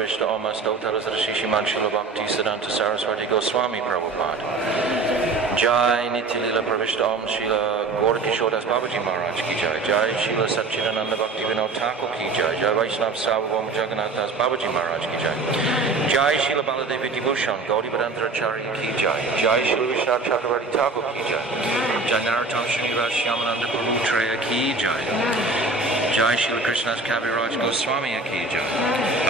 Pravishta Om Astotaras Rishi Srimad Srila Bhakti Siddhanta Saraswati Goswami Prabhupada. Jai Nitya Lila Pravishta Om Srila Gaura Babaji Maharaj Ki Jai. Jai Srila Satchidananda Bhakti Vinod Thakur Ki Jai. Jai Vaishnav Sarvabhauma Jagannath Das Babaji Maharaj Ki Jai. Jai Srila Baladevi Bhushan Gauri Badantaracharya Ki Jai. Jai Srila Vishnu Chakravarti Thakur Ki Jai. Jai Narottam Srinivas Shyamananda Prabhu Treya Ki Jai. Jai Srila Krishna's Kaviraj Goswami Ki Jai.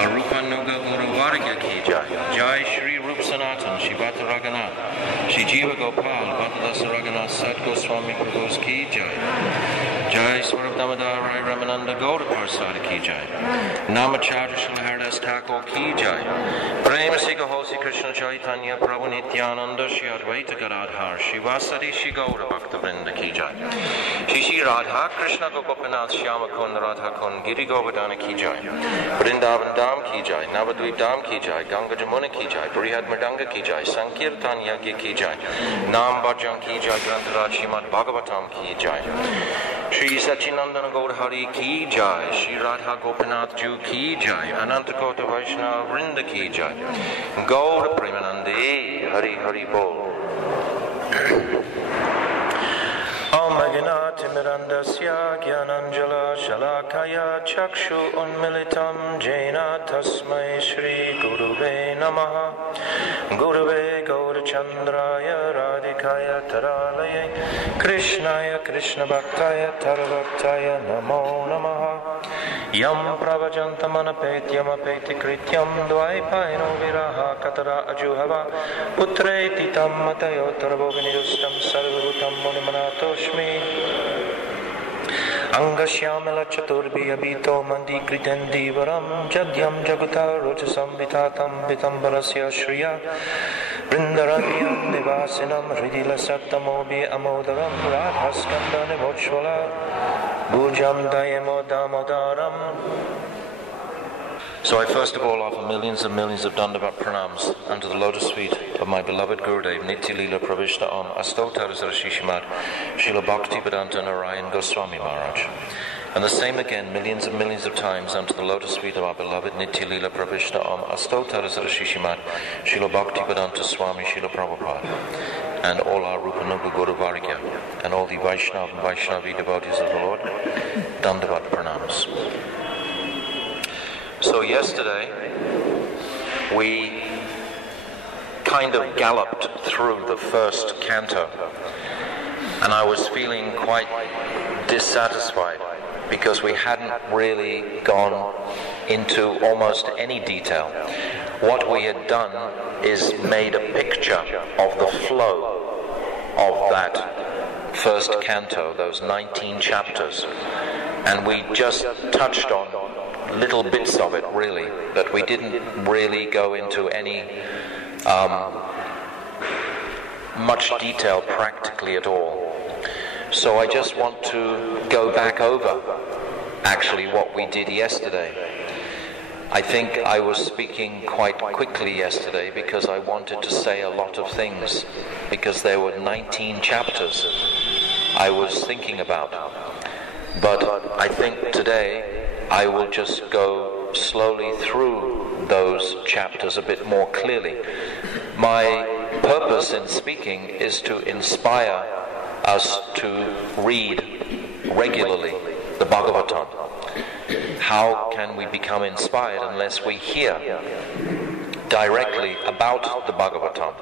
Arupanuga Guru Varga Ki Jai. Jai Shri Rup Sanatan Shivata Raghunath Shri Jiva Gopal Bhattadasa Raghunath Sat Goswami Prabhu's Ki Jai. Jai Swarup Damodar Rai Ramananda Gauda Parsada Ki Jai. Namacharya Srila Haridas Thakur Ki Jai. Prema Siga Hosi Krishna Chaitanya Prabhu Nityananda Shri Advaita Gadadhar Shri Vasadi Shri Gauda Bhakta Vrinda Ki Jai. Shri Radha Krishna Gopinath Shyama Kund Radha Kund Giri Govardhana Ki Jai. Vrindavan Dham Ki Jai. Navadvip Dham Ki Jai. Ganga Jamuna Ki Jai. Brihad Mridanga Ki Jai. Sankirtan Yagya Ki Jai. Nam Bhajan Ki Jai. Grantaraj Srimad Bhagavatam Ki Jai. Shri Sachinandana Gaur Hari Ki Jai. Shri Radha Gopinath Ju Ki Jai. Anantakota Vaishnava Vrinda Ki Jai. Gaur Premanande Hari Hari Bol. Om Maganati Mirandasya Gyananjala Shalakaya Chakshu Unmilitam Jaina Tasmai Shri Guruve Namaha Guruve Gaurachandraya Radhikaya Taralaye Krishnaya Krishna Bhaktaya Taravaktaya Namo Namaha Yam Pravajantamanapetya Mapeti Krityam Dvaipaino Viraha Katara Ajuhava Putreti Tammatayo Tarabhovinirustam Sarvarutam Munimanatoshmi Angashyamala Chaturbhi Abhito Mandi Kritendi Varam Jadyam Jagata Rojasam Vitatam Vitambarasya Shriya Vrindaranyam Nivasinam Hridila Sattamobi Amodaram Radhaskanda Nivochvala Bhujam Dayamo Damodaram. So I first of all offer millions and millions of Dandavat pranams unto the lotus feet of my beloved Gurudev Nitya Lila Pravishta Om Astotaras Rishi Srimad Srila Bhakti Vedanta Narayan Goswami Maharaj. And the same again millions and millions of times unto the lotus feet of our beloved Nitya Lila Pravishta Om Astotaras Rishi Srimad Srila Bhakti Vedanta Swami Srila Prabhupada, and all our Rupanuga Guru Vargya, and all the Vaishnav and Vaishnavi devotees of the Lord, Dandavat pranams. So yesterday, we kind of galloped through the first canto, and I was feeling quite dissatisfied because we hadn't really gone into almost any detail. What we had done is made a picture of the flow of that first canto, those 19 chapters, and we just touched on little bits of it, really, that we didn't really go into any much detail practically at all. So I just want to go back over actually what we did yesterday. I think I was speaking quite quickly yesterday because I wanted to say a lot of things, because there were 19 chapters I was thinking about. But I think today I will just go slowly through those chapters a bit more clearly. My purpose in speaking is to inspire us to read regularly the Bhagavatam. How can we become inspired unless we hear directly about the Bhagavatam?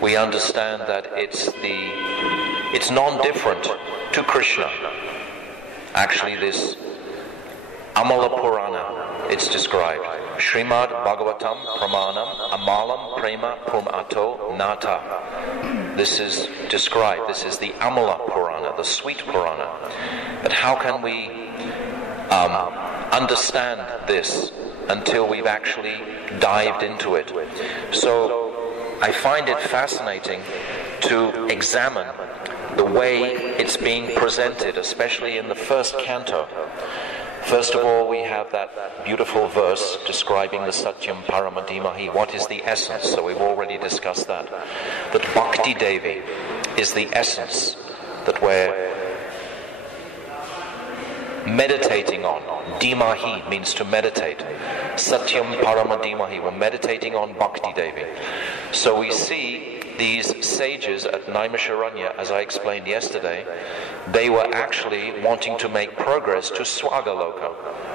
We understand that it's non-different to Krishna. Actually, this Amala Purana, it's described. Srimad Bhagavatam Pramanam Amalam Prema Pum Ato Nata. This is described. This is the Amala Purana, the sweet Purana. But how can we understand this until we've actually dived into it? So I find it fascinating to examine the way it's being presented, especially in the first canto. First of all, we have that beautiful verse describing the Satyam Paramadimahi. What is the essence? So we've already discussed that. That Bhakti Devi is the essence that we're meditating on. Dimahi means to meditate. Satyam Paramadimahi. We're meditating on Bhakti Devi. So we see these sages at Naimisharanya, as I explained yesterday, they were actually wanting to make progress to Swagaloka.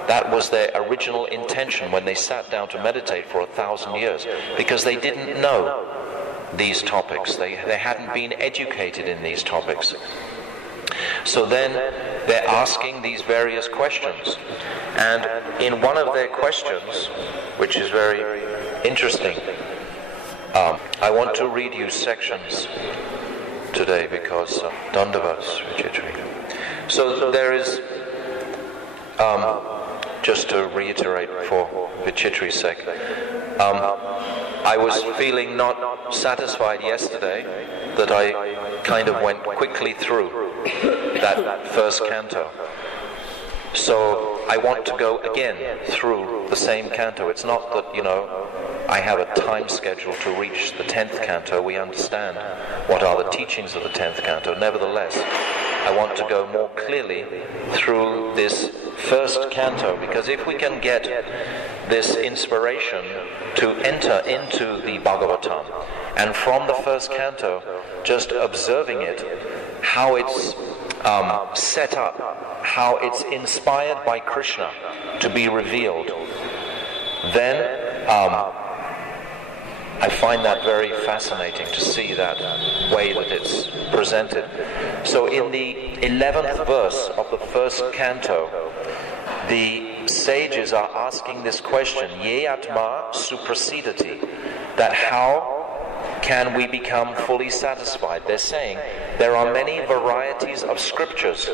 That was their original intention when they sat down to meditate for 1,000 years, because they didn't know these topics. They hadn't been educated in these topics. So then they're asking these various questions. And in one of their questions, which is very interesting, I want to read you sections today because Dandavats Vichitri. So there is, just to reiterate for Vichitri's sake, I was feeling not satisfied yesterday that I kind of went quickly through that first canto. So I want to go again through the same canto. It's not that, I have a time schedule to reach the 10th canto. We understand what are the teachings of the 10th canto. Nevertheless, I want to go more clearly through this first canto, because if we can get this inspiration to enter into the Bhagavatam, and from the first canto, just observing it, how it's set up, how it's inspired by Krishna to be revealed, then I find that very fascinating to see that way that it's presented. So in the 11th verse of the first canto, the sages are asking this question, Ye Atma Suprasidati, that how can we become fully satisfied? They're saying there are many varieties of scriptures,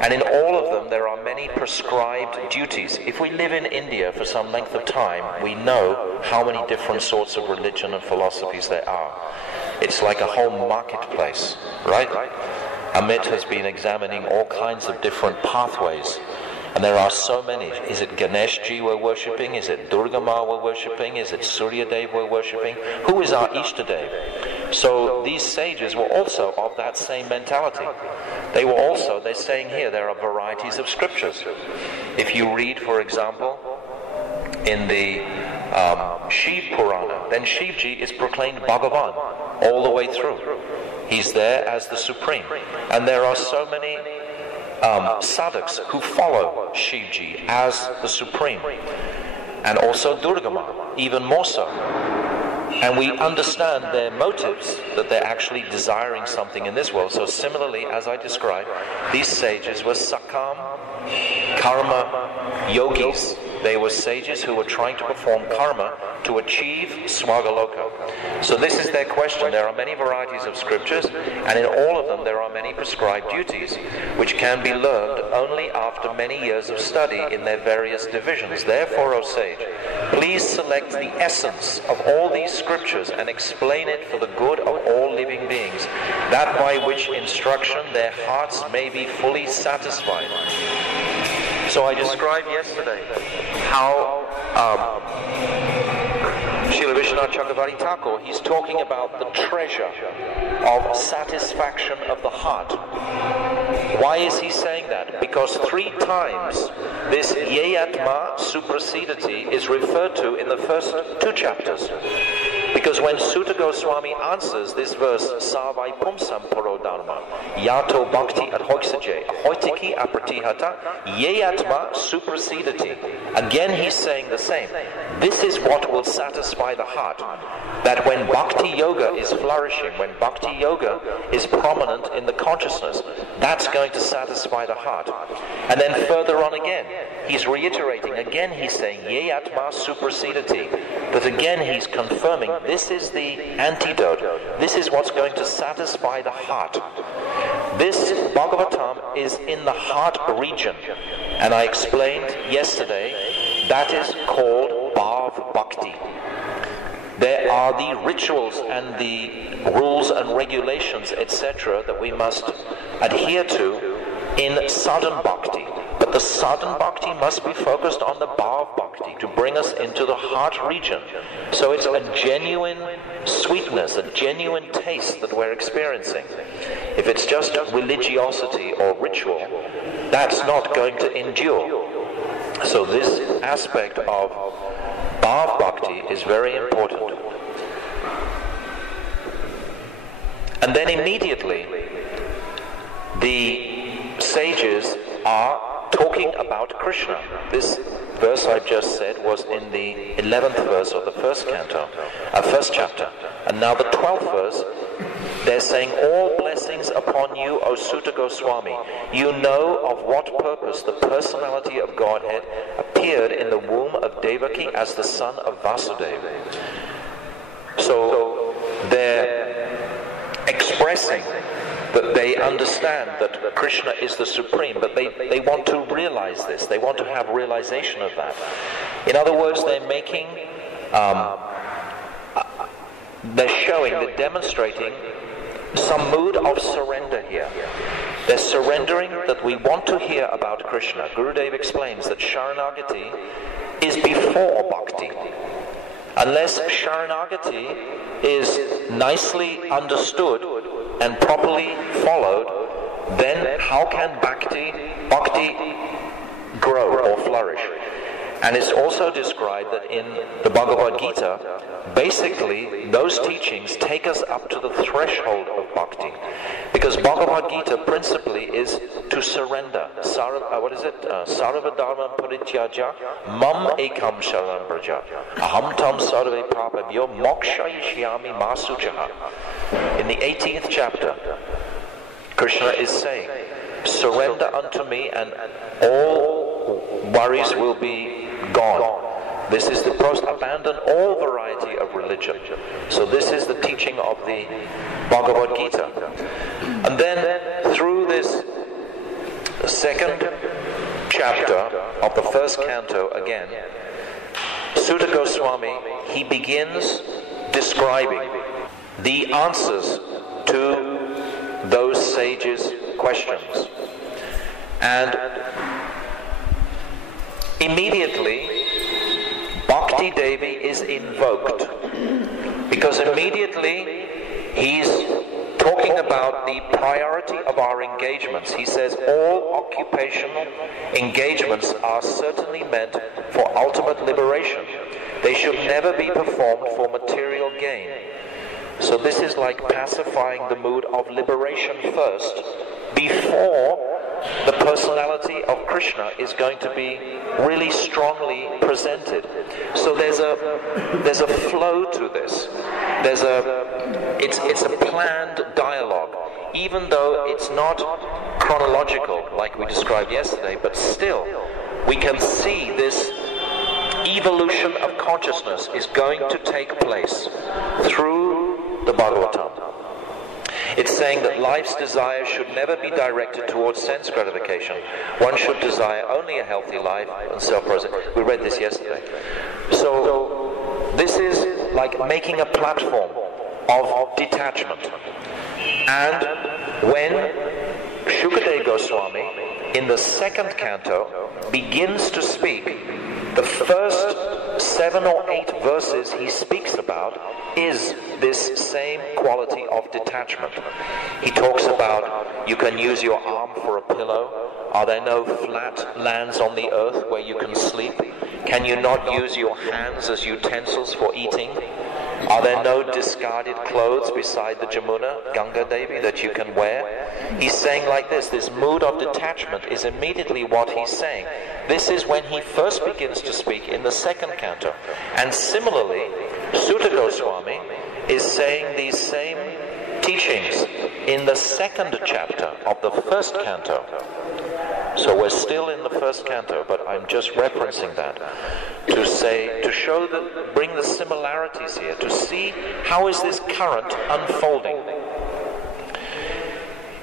and in all of them there are many prescribed duties. If we live in India for some length of time, we know how many different sorts of religion and philosophies there are. It's like a whole marketplace, right? Amit has been examining all kinds of different pathways, and there are so many. Is it Ganeshji we're worshipping? Is it Durga Ma we're worshipping? Is it Surya Dev we're worshipping? Who is our Ishtadev? So these sages were also of that same mentality. They're saying here there are varieties of scriptures. If you read, for example, in the Shiv Purana, then Shivji is proclaimed Bhagavan all the way through. He's there as the Supreme. And there are so many sadhaks who follow Shivji as the Supreme, and also Durga Ma, even more so. And we understand their motives, that they're actually desiring something in this world. So similarly, as I described, these sages were sakam karma yogis. They were sages who were trying to perform karma to achieve Swagaloka. So this is their question. There are many varieties of scriptures, and in all of them there are many prescribed duties, which can be learned only after many years of study in their various divisions. Therefore, O sage, please select the essence of all these scriptures and explain it for the good of all living beings, that by which instruction their hearts may be fully satisfied. So I described yesterday how Srila Vishwanath Chakravarti Thakur, he's talking about the treasure of satisfaction of the heart. Why is he saying that? Because 3 times this Ye Atma Suprasidati is referred to in the first 2 chapters. Because when Sutta Goswami answers this verse, Savai Pumsam Paro Dharma, Yato Bhakti Adhoiksaje, Ahoitiki Apratihata, Ye Atma Suprasidati. Again he's saying the same. This is what will satisfy the heart. That when Bhakti Yoga is flourishing, when Bhakti Yoga is prominent in the consciousness, that's going to satisfy the heart. And then further on again, he's reiterating, again he's saying, Ye Atma Suprasidati. But again he's confirming, this is the antidote. This is what's going to satisfy the heart. This Bhagavatam is in the heart region. And I explained yesterday, that is called Bhav Bhakti. There are the rituals and the rules and regulations, etc., that we must adhere to in sadhan bhakti. But the sadhan bhakti must be focused on the bhav bhakti to bring us into the heart region. So it's a genuine sweetness, a genuine taste that we're experiencing. If it's just religiosity or ritual, that's not going to endure. So this aspect of Bhav Bhakti is very important. And then immediately, the sages are talking about Krishna. This verse I just said was in the 11th verse of the first chapter. And now the 12th verse, they're saying, all blessings upon you, O Sutta Goswami. You know of what purpose the personality of Godhead appeared in the womb of Devaki as the son of Vasudeva. So they're expressing that they understand that Krishna is the supreme, but they want to realize this. They want to have realization of that. In other words, they're making, they're demonstrating some mood of surrender here. They're surrendering that we want to hear about Krishna. Gurudev explains that Sharanagati is before Bhakti. Unless Sharanagati is nicely understood and properly followed, then how can Bhakti grow or flourish? And it's also described that in the Bhagavad Gita, basically those teachings take us up to the threshold of Bhakti. Because Bhagavad Gita principally is to surrender. Sarvadharma parityaja mam ekam sharanam braja aham tam sarve prapabhyo mokshayishyami masuchaha. In the 18th chapter, Krishna is saying, surrender unto me and all worries will be gone. This is the process. Abandon all variety of religion. So this is the teaching of the Bhagavad Gita. And then through this second chapter of the first canto again, Sutta Goswami, he begins describing the answers to those sages' questions. And immediately, Bhakti Devi is invoked, because immediately he's talking about the priority of our engagements. He says all occupational engagements are certainly meant for ultimate liberation. They should never be performed for material gain. So this is like pacifying the mood of liberation first, before the personality of Krishna is going to be really strongly presented. So there's a flow to this. It's a planned dialogue, even though it's not chronological like we described yesterday, but still we can see this evolution of consciousness is going to take place through the Bhagavatam. It's saying that life's desires should never be directed towards sense gratification. One should desire only a healthy life and self-preservation. We read this yesterday. So this is like making a platform of detachment. And when Shukadeva Goswami in the second canto begins to speak, the first 7 or 8 verses he speaks about is this same quality of detachment. He talks about you can use your arm for a pillow. Are there no flat lands on the earth where you can sleep? Can you not use your hands as utensils for eating? Are there no discarded clothes beside the Jamuna, Ganga Devi, that you can wear? He's saying like this mood of detachment is immediately what he's saying. This is when he first begins to speak in the second canto. And similarly, Sutta Goswami is saying these same teachings in the second chapter of the first canto. So we're still in the first canto, but I'm just referencing that to bring the similarities here, to see how is this current unfolding.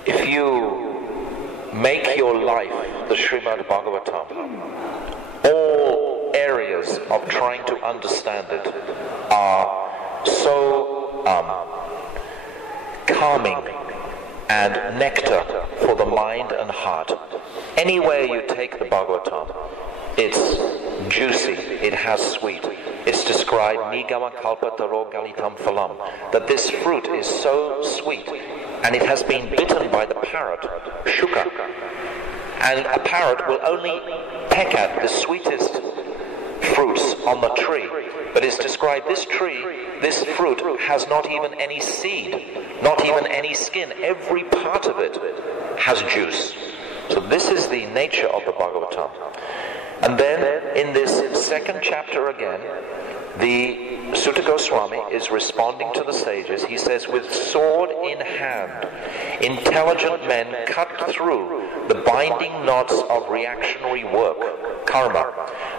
If you make your life the Srimad Bhagavatam, all areas of trying to understand it are so calming and nectar for the mind and heart. Anywhere you take the Bhagavatam, it's juicy, it has sweet. It's described, Nigama kalpataro galitam phalam, that this fruit is so sweet, and it has been bitten by the parrot, Shuka. And a parrot will only peck at the sweetest fruits on the tree. But it's described, this tree, this fruit, has not even any seed, not even any skin. Every part of it has juice. So this is the nature of the Bhagavatam. And then in this second chapter again, the Sutta Goswami is responding to the sages. He says, with sword in hand, intelligent men cut through the binding knots of reactionary work, karma,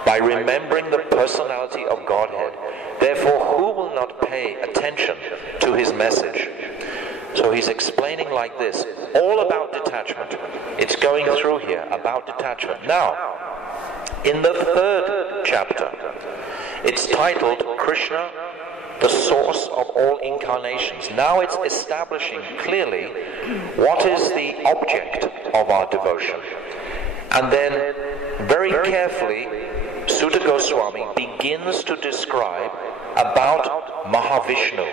by remembering the personality of Godhead. Therefore, who will not pay attention to his message? So he's explaining like this, all about detachment. It's going through here about detachment. Now, in the third chapter, it's titled Krishna, the source of all incarnations. Now it's establishing clearly what is the object of our devotion. And then, very carefully, Sutta Goswami begins to describe about Mahavishnu,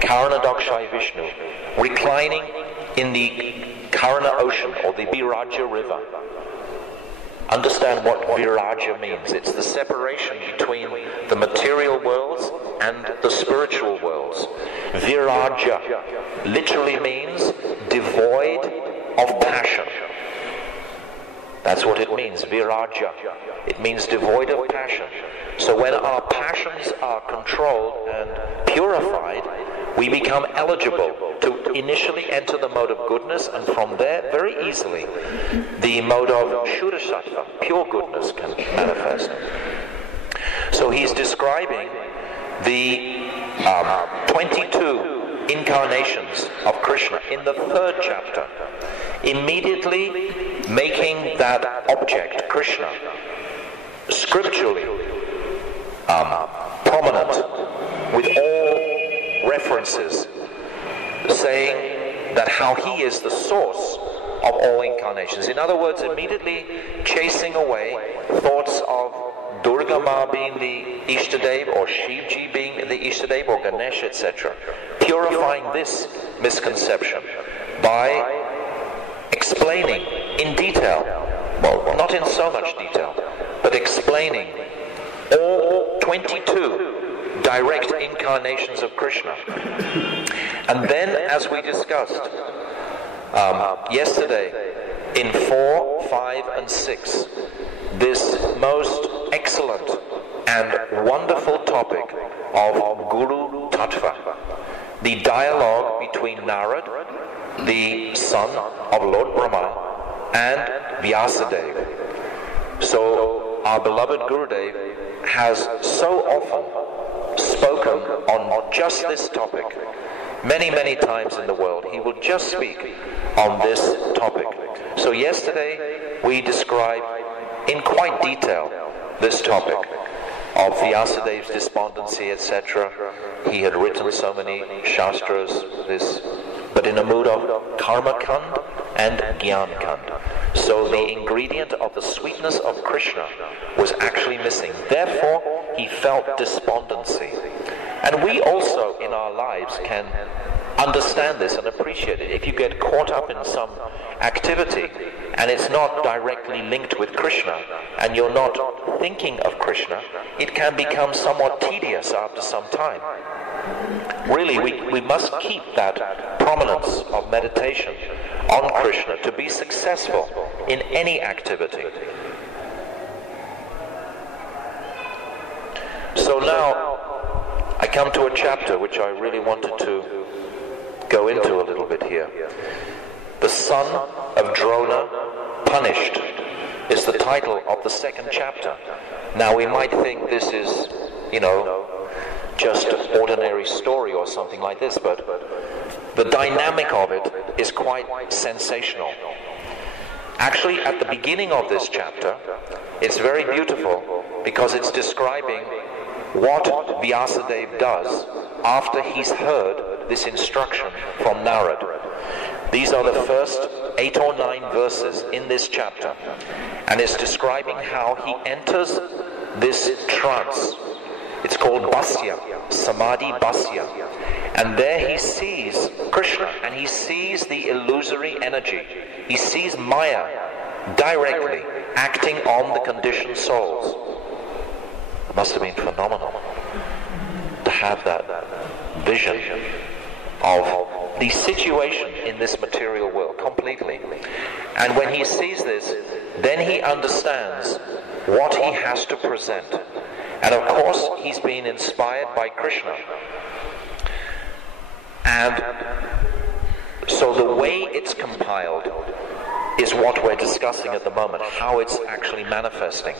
Karanadakshayi Vishnu, reclining in the Karana ocean or the Viraja river. Understand what Viraja means. It's the separation between the material worlds and the spiritual worlds. Viraja literally means devoid of passion. That's what it means, Viraja. It means devoid of passion. So when our passions are controlled and purified, we become eligible to initially enter the mode of goodness, and from there, very easily, the mode of Shuddha-sattva, pure goodness, can manifest. So he's describing the 22 incarnations of Krishna in the third chapter, immediately making that object, Krishna, scripturally prominent, with all references saying that how he is the source of all incarnations. In other words, immediately chasing away thoughts of Durga Ma being the Ishtadev, or Shivji being the Ishtadev, or Ganesh, etc. Purifying this misconception by explaining in detail, well, not in so much detail, but explaining all 22 direct incarnations of Krishna. And then, as we discussed yesterday, in 4, 5, and 6, this most excellent and wonderful topic of Guru Tattva, the dialogue between Narad, the son of Lord Brahma, and Vyasadeva. So our beloved Gurudev has so often spoken on just this topic. Many, many times in the world, he will just speak on this topic. So yesterday, we described in quite detail this topic of Vyasadev's despondency, etc. He had written so many shastras, but in a mood of karma kand and gyan kand. So the ingredient of the sweetness of Krishna was actually missing. Therefore, he felt despondency. And we also in our lives can understand this and appreciate it. If you get caught up in some activity and it's not directly linked with Krishna, and you're not thinking of Krishna, it can become somewhat tedious after some time. Really, we must keep that prominence of meditation on Krishna to be successful in any activity. So now I come to a chapter which I really wanted to go into a little bit here. The son of Drona punished is the title of the second chapter. Now we might think this is, just an ordinary story or something like this, but the dynamic of it is quite sensational. Actually, at the beginning of this chapter, it's very beautiful because it's describing what Vyasadeva does after he's heard this instruction from Narad. These are the first 8 or 9 verses in this chapter, and it's describing how he enters this trance. It's called Basya, Samadhi Basya. And there he sees Krishna, and he sees the illusory energy. He sees Maya directly acting on the conditioned souls. It must have been phenomenal to have that vision of the situation in this material world completely. And when he sees this, then he understands what he has to present. And of course, he's been inspired by Krishna. And so the way it's compiled is what we're discussing at the moment, how it's actually manifesting.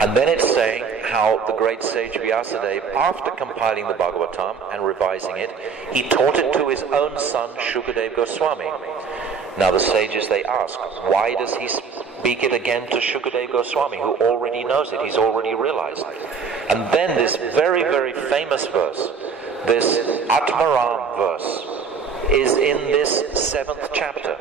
And then it's saying how the great sage Vyasadeva, after compiling the Bhagavatam and revising it, he taught it to his own son Shukadeva Goswami. Now the sages, they ask, why does he speak it again to Shukadeva Goswami, who already knows it, he's already realized? And then this very, very famous verse, this Atmaram verse, is in this 7th chapter.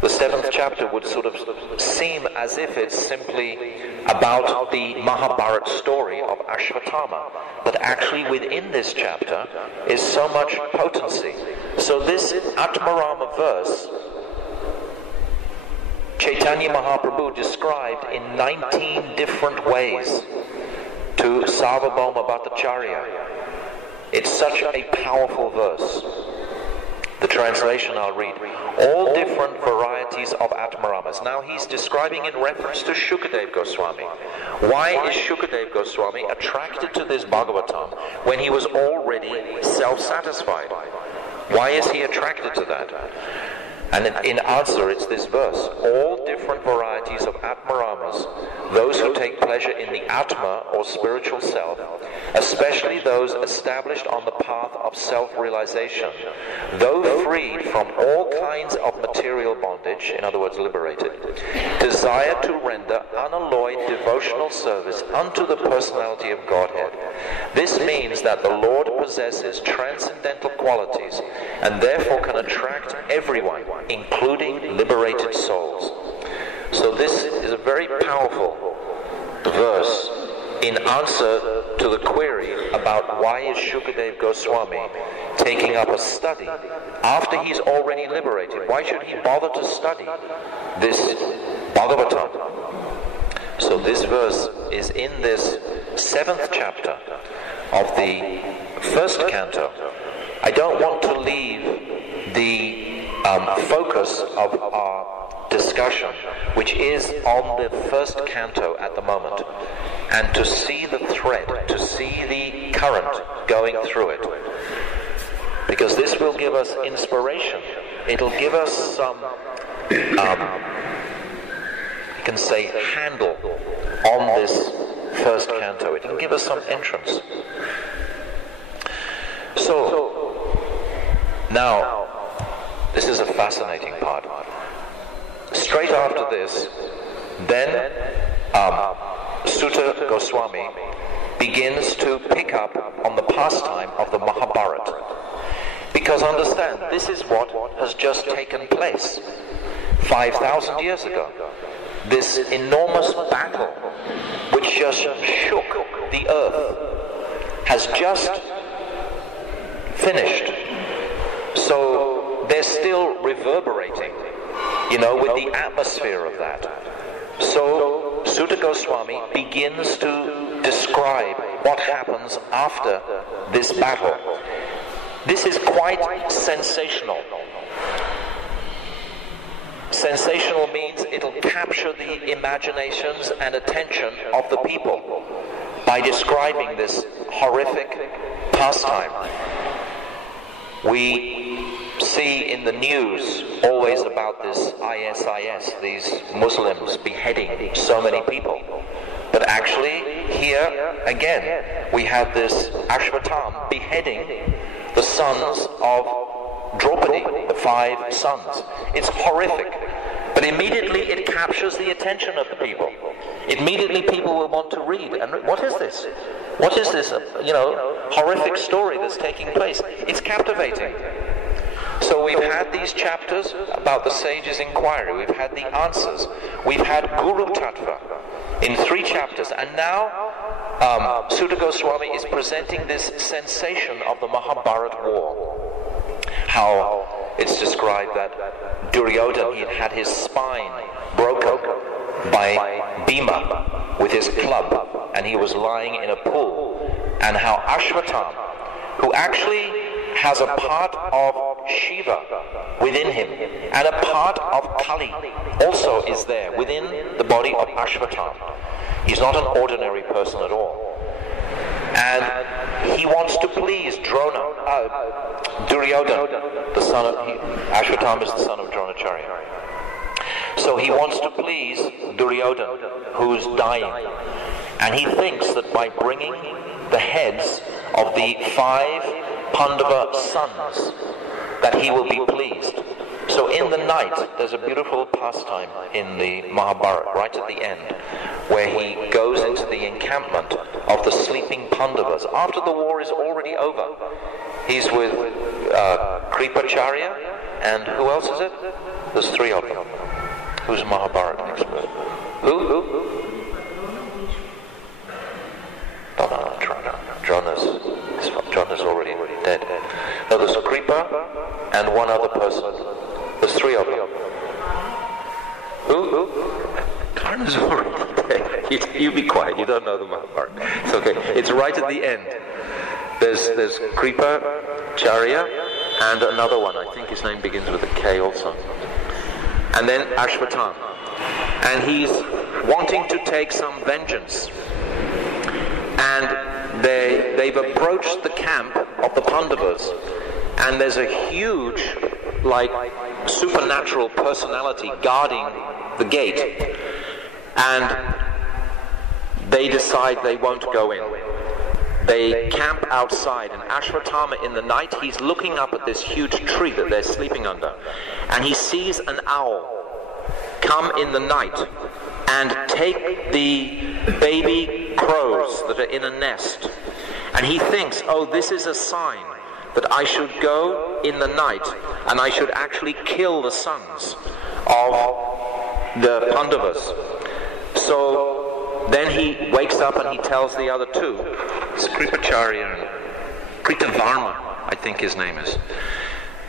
The 7th chapter would sort of seem as if it's simply about the Mahabharata story of Ashvatthama, but actually within this chapter is so much potency. So this Atmarama verse, Chaitanya Mahaprabhu described in 19 different ways to Sarvabhauma Bhattacharya. It's such a powerful verse. The translation I'll read. All different varieties of Atmaramas. Now he's describing in reference to Shukadeva Goswami. Why is Shukadeva Goswami attracted to this Bhagavatam when he was already self-satisfied? Why is he attracted to that? And in answer, it's this verse. All different varieties of Atmaramas, those who take pleasure in the Atma or spiritual self, especially those established on the path of self-realization, though freed from all kinds of material bondage, in other words liberated, desire to render unalloyed devotional service unto the personality of Godhead. This means that the Lord possesses transcendental qualities and therefore can attract everyone, including liberated souls. So this is a very powerful verse in answer to the query about why is Shukadeva Goswami taking up a study after he's already liberated. Why should he bother to study this Bhagavatam? So this verse is in this 7th chapter of the 1st canto. I don't want to leave the focus of our discussion, which is on the 1st canto at the moment, and to see the thread, to see the current going through it, because this will give us inspiration. It'll give us some, you can say, handle on this 1st canto. It'll give us some entrance. So, now, this is a fascinating part. Straight after this, then Suta Goswami begins to pick up on the pastime of the Mahabharata. Because understand, this is what has just taken place 5,000 years ago. This enormous battle which just shook the earth has just finished. So they're still reverberating, with the atmosphere of that. So Suta Goswami begins to describe what happens after this battle. This is quite sensational. Sensational means it'll capture the imaginations and attention of the people by describing this horrific pastime. We see in the news always about this ISIS, these Muslims beheading so many people. But actually, here again, we have this Ashvatthama beheading the sons of Draupadi, the 5 sons. It's horrific. But immediately it captures the attention of the people. Immediately people will want to read. And what is this? What is this, horrific story that's taking place? It's captivating. So we've had these chapters about the sage's inquiry. We've had the answers. We've had Guru Tattva in 3 chapters. And now Suta Goswami is presenting this sensation of the Mahabharata war. How it's described that Duryodhana, he had had his spine broken by Bhima with his club, and he was lying in a pool, and how Ashvatthama, who actually has a part of Shiva within him, and a part of Kali also is there within the body of Ashvatthama. He's not an ordinary person at all. And he wants to please Duryodhana, the son of Ashvatthama is the son of Dronacharya. So he wants to please Duryodhana, who's dying. And he thinks that by bringing the heads of the 5 Pandava sons, that he will be pleased. So in the night, there's a beautiful pastime in the Mahabharata, right at the end, where he goes into the encampment of the sleeping Pandavas. After the war is already over, he's with Kripacharya, and who else is it? There's 3 of them. Who's a Mahabharata expert? Who? John is already dead. No, there's Kripa and one other person. There's 3 of them. Who? Karna is already dead. You be quiet. You don't know the Mahabharata. It's okay. It's right at the end. There's Kripa, Charya, and another one. I think his name begins with a K also. And then Ashvatthama. And he's wanting to take some vengeance. And they've approached the camp of the Pandavas, and there's a huge, supernatural personality guarding the gate. And they decide they won't go in. They camp outside, and Ashvatthama in the night, he's looking up at this huge tree that they're sleeping under, and he sees an owl come in the night and take the baby crows that are in a nest. And he thinks, oh, this is a sign that I should go in the night and I should actually kill the sons of the Pandavas. So then he wakes up and he tells the other 2, Kripacharya and Kritavarma, I think his name is.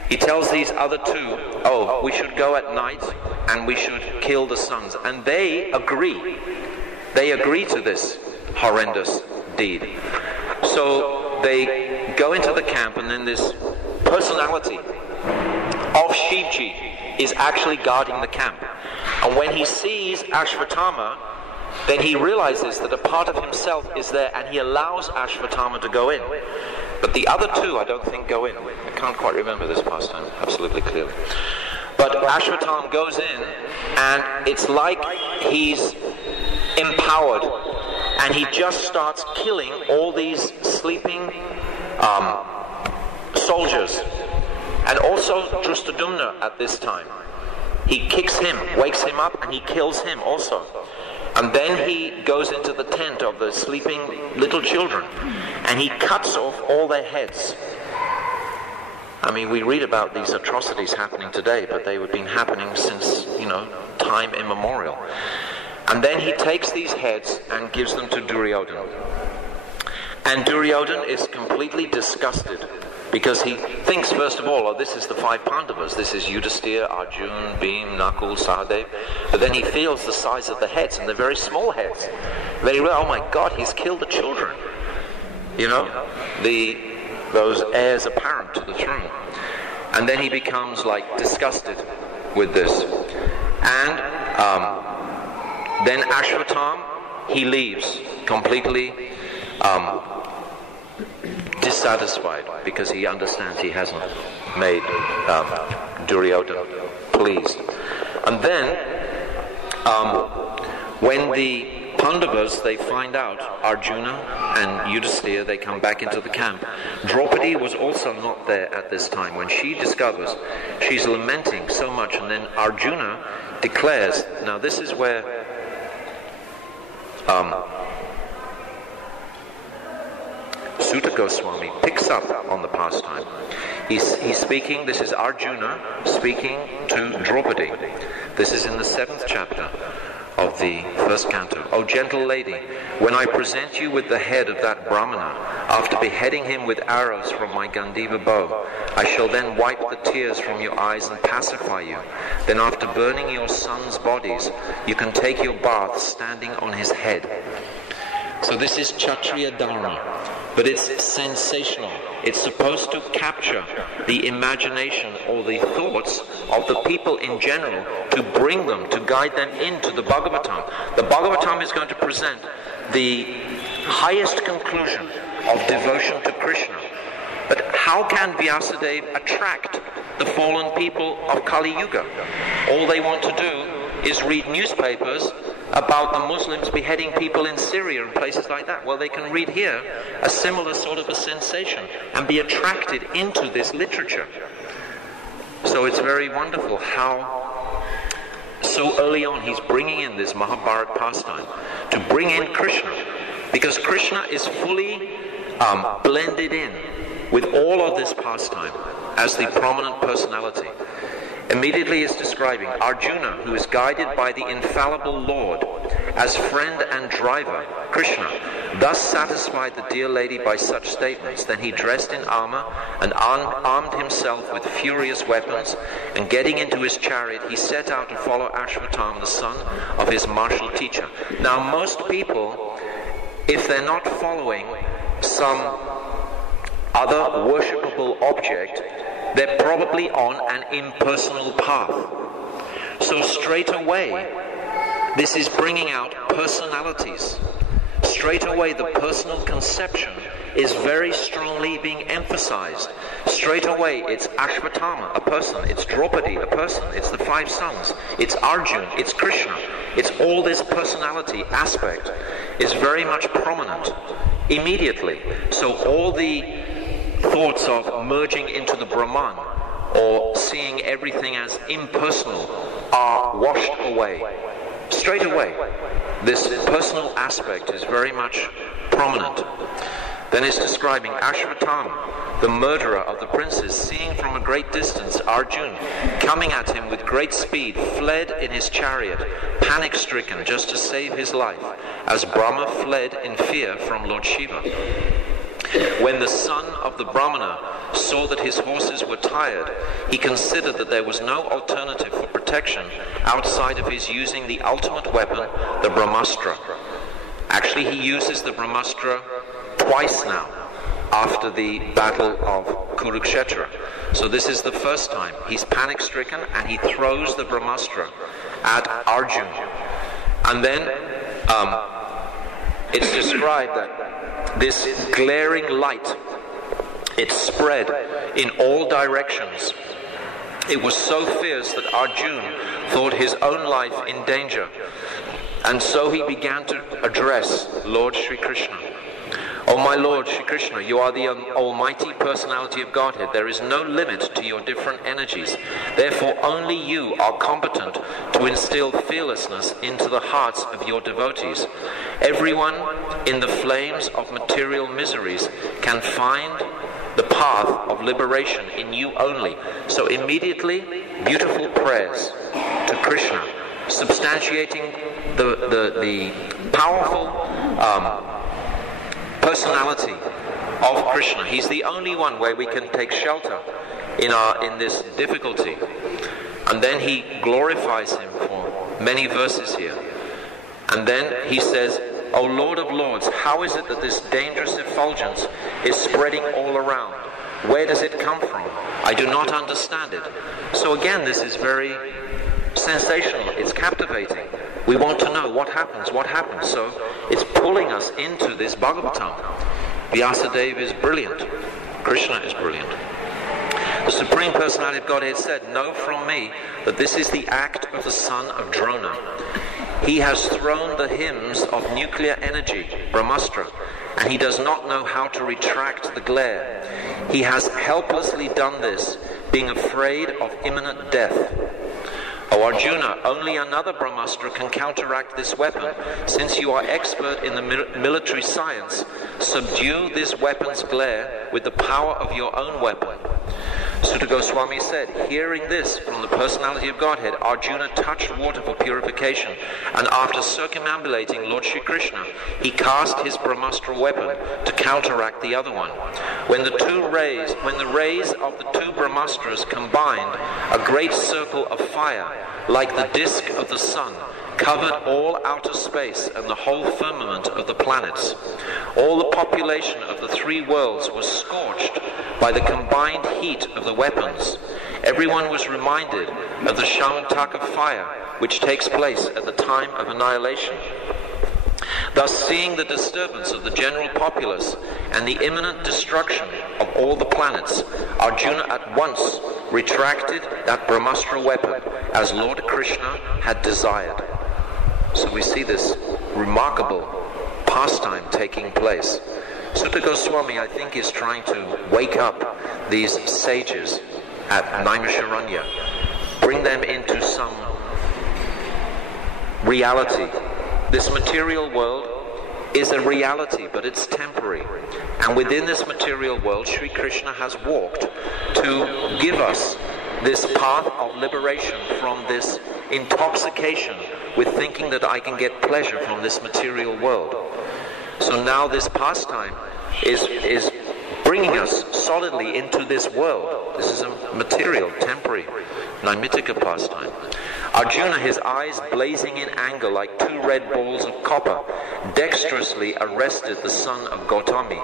He tells these other 2, oh, we should go at night and we should kill the sons. And they agree. They agree to this horrendous deed. So they go into the camp, and then this personality of Shivji is actually guarding the camp. And when he sees Ashvatthama, then he realizes that a part of himself is there, and he allows Ashvatthama to go in. But the other 2, I don't think, go in. I can't quite remember this pastime absolutely clearly. But Ashvatthama goes in, and it's like he's empowered, and he just starts killing all these sleeping soldiers. And also Drustadumna at this time. He kicks him, wakes him up, and he kills him also. And then he goes into the tent of the sleeping little children, and he cuts off all their heads. I mean, we read about these atrocities happening today, but they have been happening since, time immemorial. And then he takes these heads and gives them to Duryodhana. And Duryodhana is completely disgusted, because he thinks, first of all, oh, this is the 5 Pandavas. This is Yudhisthira, Arjuna, Bhim, Nakul, Sahadev. But then he feels the size of the heads, and they're very small heads. Then he realizes, oh my God, he's killed the children. Those heirs apparent to the throne. And then he becomes disgusted with this. And then Ashvatthama, he leaves completely dissatisfied, because he understands he hasn't made Duryodhana pleased. And then when the Pandavas, they find out Arjuna and Yudhisthira, they come back into the camp. Draupadi was also not there at this time. When she discovers, she's lamenting so much, and then Arjuna declares, now this is where Sutta Goswami picks up on the pastime. He's speaking, this is Arjuna speaking to Draupadi. This is in the 7th chapter, of the first canto. O gentle lady, when I present you with the head of that Brahmana, after beheading him with arrows from my Gandiva bow, I shall then wipe the tears from your eyes and pacify you. Then after burning your sons' bodies, you can take your bath standing on his head. So this is Kshatriya Dharma, but it's sensational. It's supposed to capture the imagination or the thoughts of the people in general, to bring them, to guide them into the Bhagavatam. The Bhagavatam is going to present the highest conclusion of devotion to Krishna. But how can Vyasadeva attract the fallen people of Kali Yuga? All they want to do is read newspapers about the Muslims beheading people in Syria and places like that. Well, they can read here a similar sort of a sensation and be attracted into this literature. So it's very wonderful how so early on he's bringing in this Mahabharata pastime to bring in Krishna, because Krishna is fully blended in with all of this pastime as the prominent personality. Immediately is describing Arjuna, who is guided by the infallible Lord as friend and driver, Krishna, thus satisfied the dear lady by such statements. Then he dressed in armor and armed himself with furious weapons, and getting into his chariot, he set out to follow Ashvatthama, the son of his martial teacher. Now, most people, if they're not following some other worshipable object, they're probably on an impersonal path. So straight away, this is bringing out personalities. Straight away, the personal conception is very strongly being emphasized. Straight away, it's Ashvatthama, a person. It's Draupadi, a person. It's the 5 sons. It's Arjuna. It's Krishna. It's all this personality aspect is very much prominent immediately. So all the thoughts of merging into the Brahman or seeing everything as impersonal are washed away. Straight away, this personal aspect is very much prominent. Then it's describing Ashvatthama, the murderer of the princes, seeing from a great distance Arjuna coming at him with great speed, fled in his chariot, panic-stricken just to save his life, as Brahma fled in fear from Lord Shiva. When the son of the Brahmana saw that his horses were tired, he considered that there was no alternative for protection outside of his using the ultimate weapon, the Brahmastra. Actually, he uses the Brahmastra twice now, after the battle of Kurukshetra. So this is the first time. He's panic-stricken and he throws the Brahmastra at Arjuna. And then it's described that this glaring light, it spread in all directions. It was so fierce that Arjuna thought his own life in danger. And so he began to address Lord Sri Krishna. O my Lord Sri Krishna, you are the almighty personality of Godhead. There is no limit to your different energies. Therefore, only you are competent to instill fearlessness into the hearts of your devotees. Everyone in the flames of material miseries can find the path of liberation in you only. So immediately, beautiful prayers to Krishna, substantiating the powerful personality of Krishna. He's the only one where we can take shelter in this difficulty. And then he glorifies him for many verses here. And then he says, O Lord of Lords, how is it that this dangerous effulgence is spreading all around? Where does it come from? I do not understand it. So again, this is very sensational. It's captivating. We want to know what happens. So it's pulling us into this Bhagavatam. Vyasadeva is brilliant. Krishna is brilliant. The Supreme Personality of Godhead said, know from me that this is the act of the son of Drona. He has thrown the hymns of nuclear energy, Brahmastra, and he does not know how to retract the glare. He has helplessly done this, being afraid of imminent death. O Arjuna, only another Brahmastra can counteract this weapon. Since you are expert in the military science, subdue this weapon's glare with the power of your own weapon. Sutta Goswami said, hearing this from the personality of Godhead, Arjuna touched water for purification, and after circumambulating Lord Shri Krishna, he cast his Brahmastra weapon to counteract the other one. When the rays of the two Brahmastras combined, a great circle of fire, like the disk of the sun, covered all outer space and the whole firmament of the planets. All the population of the three worlds was scorched by the combined heat of the weapons. Everyone was reminded of the Shamantaka fire which takes place at the time of annihilation. Thus, seeing the disturbance of the general populace and the imminent destruction of all the planets, Arjuna at once retracted that Brahmastra weapon as Lord Krishna had desired. So we see this remarkable pastime taking place. Sutta Goswami, I think, is trying to wake up these sages at Naimisharanya, bring them into some reality. This material world is a reality, but it's temporary. And within this material world, Sri Krishna has walked to give us this path of liberation from this intoxication with thinking that I can get pleasure from this material world. So now this pastime is bringing us solidly into this world. This is a material, temporary, Naimittika pastime. Arjuna, his eyes blazing in anger like two red balls of copper, dexterously arrested the son of Gautami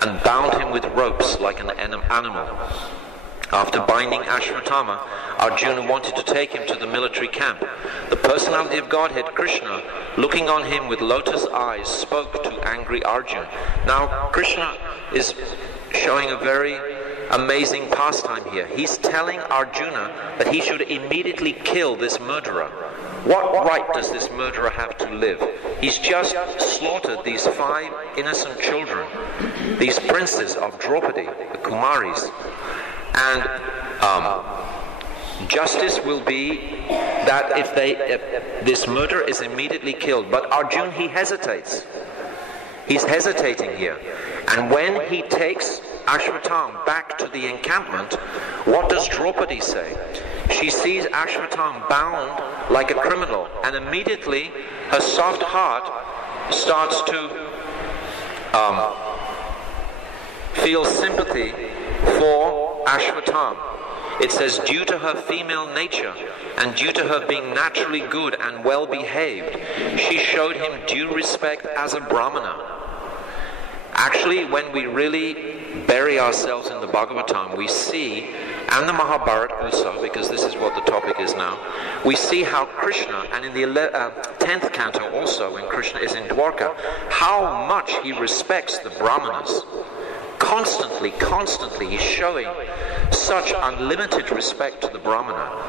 and bound him with ropes like an animal. After binding Ashvatthama, Arjuna wanted to take him to the military camp. The personality of Godhead, Krishna, looking on him with lotus eyes, spoke to angry Arjuna. Now, Krishna is showing a very amazing pastime here. He's telling Arjuna that he should immediately kill this murderer. What right does this murderer have to live? He's just slaughtered these 5 innocent children, these princes of Draupadi, the Kumaris. And justice will be that if this murderer is immediately killed. But Arjuna, he hesitates. He's hesitating here. And when he takes Ashvatthama back to the encampment, what does Draupadi say? She sees Ashvatthama bound like a criminal, and immediately her soft heart starts to feel sympathy for Ashvatthama. It says, due to her female nature and due to her being naturally good and well behaved, she showed him due respect as a Brahmana. Actually, when we really bury ourselves in the Bhagavatam, we see, and the Mahabharata also, because this is what the topic is now, we see how Krishna, and in the 10th canto also, when Krishna is in Dwarka, how much he respects the Brahmanas. Constantly, he's showing such unlimited respect to the Brahmana.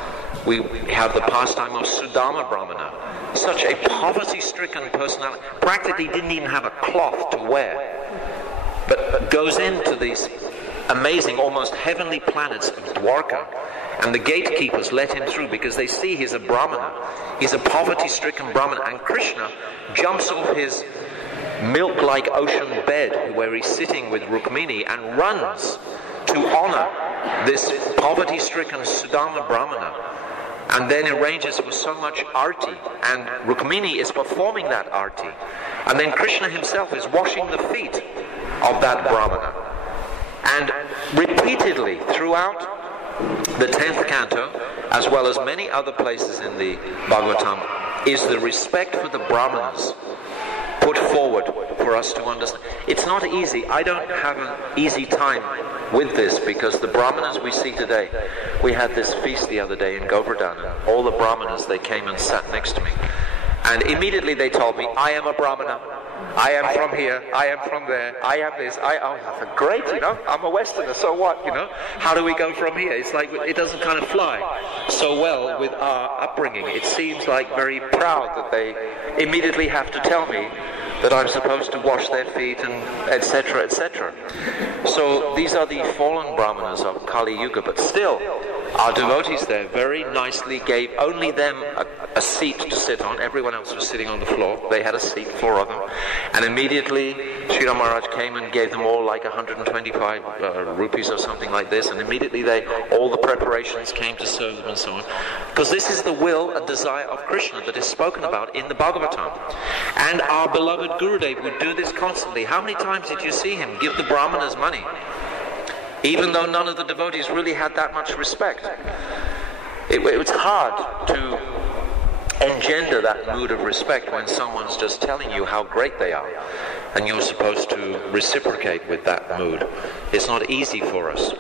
We have the pastime of Sudama Brahmana, such a poverty-stricken personality, practically didn't even have a cloth to wear, but goes into these amazing, almost heavenly planets of Dwarka, and the gatekeepers let him through because they see he's a Brahmana. He's a poverty-stricken Brahmana, and Krishna jumps off his milk-like ocean bed where he's sitting with Rukmini and runs to honor this poverty-stricken Sudama Brahmana, and then arranges for so much arti, and Rukmini is performing that arti, and then Krishna himself is washing the feet of that Brahmana. And repeatedly throughout the 10th canto, as well as many other places in the Bhagavatam, is the respect for the Brahmanas put forward for us to understand. It's not easy. I don't have an easy time with this because the Brahmanas we see today, we had this feast the other day in Govardhan, and all the Brahmanas, they came and sat next to me. And immediately they told me, I am a Brahmana, I am from here, I am from there, I am this, I thought, great, I'm a Westerner, so what, How do we go from here? It's like, it doesn't kind of fly so well with our upbringing. It seems like very proud that they immediately have to tell me that I'm supposed to wash their feet and etc., etc. So these are the fallen Brahmanas of Kali Yuga, but still, our devotees there very nicely gave only them a seat to sit on. Everyone else was sitting on the floor. They had a seat, 4 of them. And immediately Sridhar Maharaj came and gave them all like 125 rupees or something like this. And immediately all the preparations came to serve them and so on. Because this is the will and desire of Krishna that is spoken about in the Bhagavatam. And our beloved Gurudev would do this constantly. How many times did you see him give the brahmanas money? Even though none of the devotees really had that much respect. It was hard to engender that mood of respect when someone's just telling you how great they are. And you're supposed to reciprocate with that mood. It's not easy for us.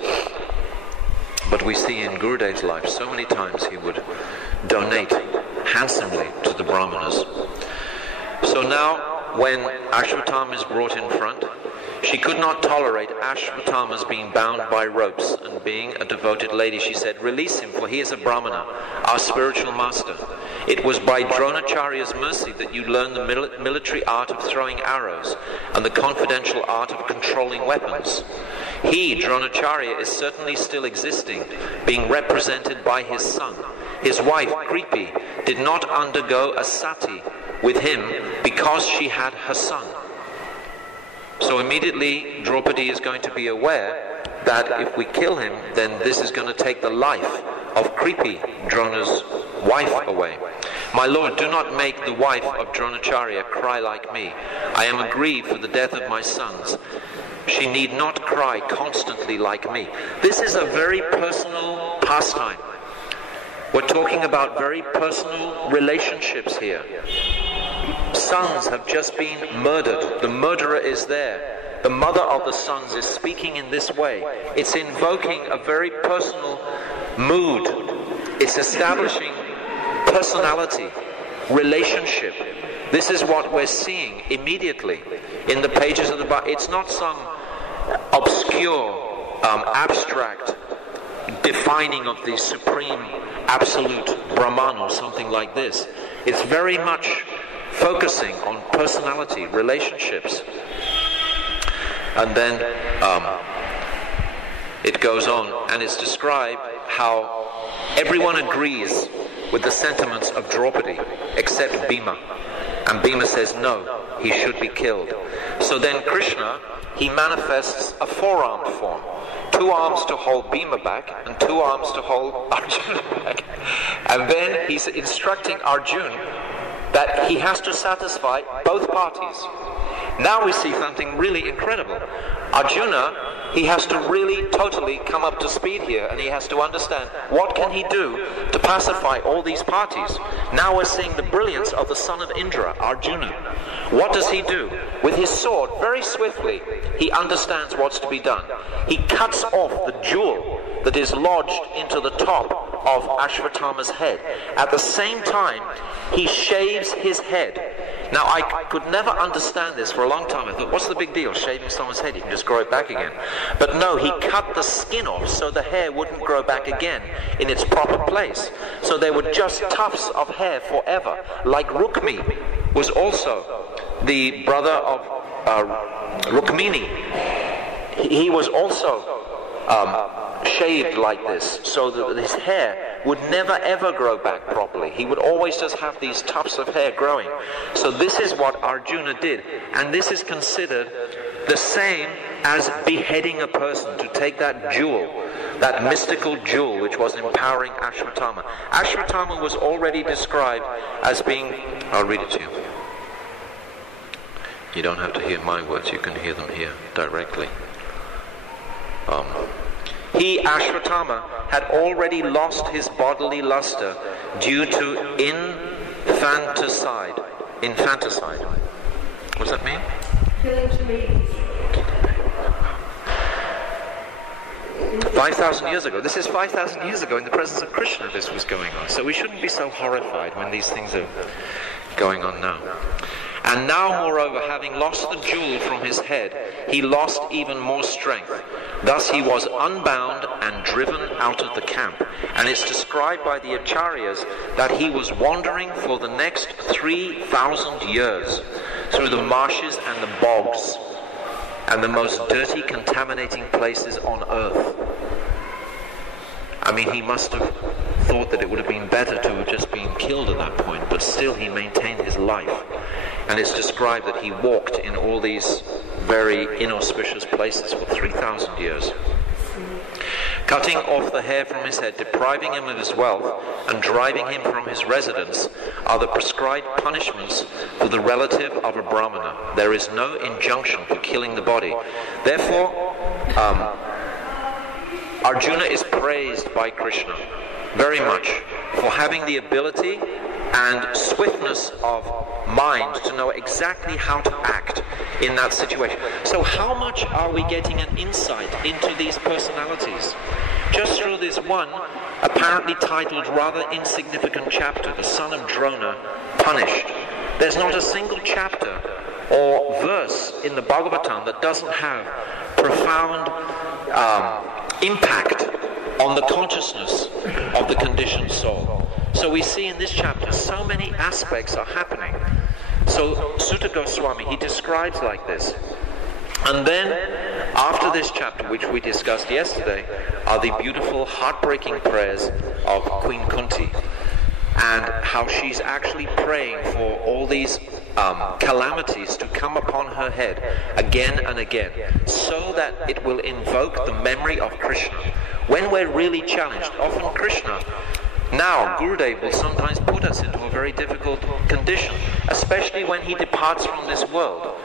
But we see in Gurudev's life so many times he would donate handsomely to the brahmanas. So now when Ashvatthama is brought in front, she could not tolerate Ashvatthama's being bound by ropes and being a devoted lady. She said, "Release him, for he is a brahmana, our spiritual master. It was by Dronacharya's mercy that you learned the military art of throwing arrows and the confidential art of controlling weapons. He, Dronacharya, is certainly still existing, being represented by his son. His wife, Kripi, did not undergo a sati with him because she had her son." So immediately Draupadi is going to be aware that if we kill him, then this is going to take the life of Kripi, Drona's wife, away. "My lord, do not make the wife of Dronacharya cry like me. I am aggrieved for the death of my sons. She need not cry constantly like me." This is a very personal pastime. We're talking about very personal relationships here. Sons have just been murdered. The murderer is there. The mother of the sons is speaking in this way. It's invoking a very personal mood. It's establishing personality, relationship. This is what we're seeing immediately in the pages of the Bhagavatam. It's not some obscure, abstract defining of the supreme absolute Brahman or something like this. It's very much focusing on personality, relationships. And then it goes on, and it's described how everyone agrees with the sentiments of Draupadi except Bhima. And Bhima says no, he should be killed. So then Krishna, he manifests a 4-armed form. 2 arms to hold Bhima back and 2 arms to hold Arjuna back. And then he's instructing Arjuna that he has to satisfy both parties. Now we see something really incredible. Arjuna, he has to really totally come up to speed here, and he has to understand what can he do to pacify all these parties. Now we're seeing the brilliance of the son of Indra, Arjuna. What does he do? With his sword, very swiftly, he understands what's to be done. He cuts off the jewel that is lodged into the top of Ashvatthama's head. At the same time, he shaves his head. Now, I could never understand this for a long time. I thought, what's the big deal? Shaving someone's head, you can just grow it back again. But no, he cut the skin off so the hair wouldn't grow back again in its proper place. So there were just tufts of hair forever. Like Rukmi was also the brother of Rukmini. He was also shaved like this, so that his hair would never ever grow back properly. He would always just have these tufts of hair growing. So this is what Arjuna did, and this is considered the same as beheading a person, to take that jewel, that mystical jewel which was empowering Ashvatthama. Ashvatthama was already described as being, I'll read it to you. You don't have to hear my words, you can hear them here directly. He, Ashvatthama, had already lost his bodily luster due to infanticide. Infanticide. What does that mean? Killing to me. 5,000 years ago. This is 5,000 years ago in the presence of Krishna this was going on. So we shouldn't be so horrified when these things are going on now. And now, moreover, having lost the jewel from his head, he lost even more strength. Thus he was unbound and driven out of the camp. And it's described by the Acharyas that he was wandering for the next 3,000 years through the marshes and the bogs and the most dirty, contaminating places on earth. I mean, he must have thought that it would have been better to have just been killed at that point, but still he maintained his life. And it's described that he walked in all these very inauspicious places for 3,000 years. Cutting off the hair from his head, depriving him of his wealth, and driving him from his residence are the prescribed punishments for the relative of a Brahmana. There is no injunction for killing the body. Therefore, Arjuna is praised by Krishna very much for having the ability and swiftness of mind to know exactly how to act in that situation. So how much are we getting an insight into these personalities? Just through this one, apparently titled rather insignificant chapter, the son of Drona, punished. There's not a single chapter or verse in the Bhagavatam that doesn't have profound impact on the consciousness of the conditioned soul. So we see in this chapter so many aspects are happening. So Sutta Goswami, he describes like this. And then after this chapter, which we discussed yesterday, are the beautiful heartbreaking prayers of Queen Kunti, and how she's actually praying for all these calamities to come upon her head again and again, so that it will invoke the memory of Krishna. When we're really challenged, often Krishna, now Gurudev will sometimes put us into a very difficult condition, especially when he departs from this world.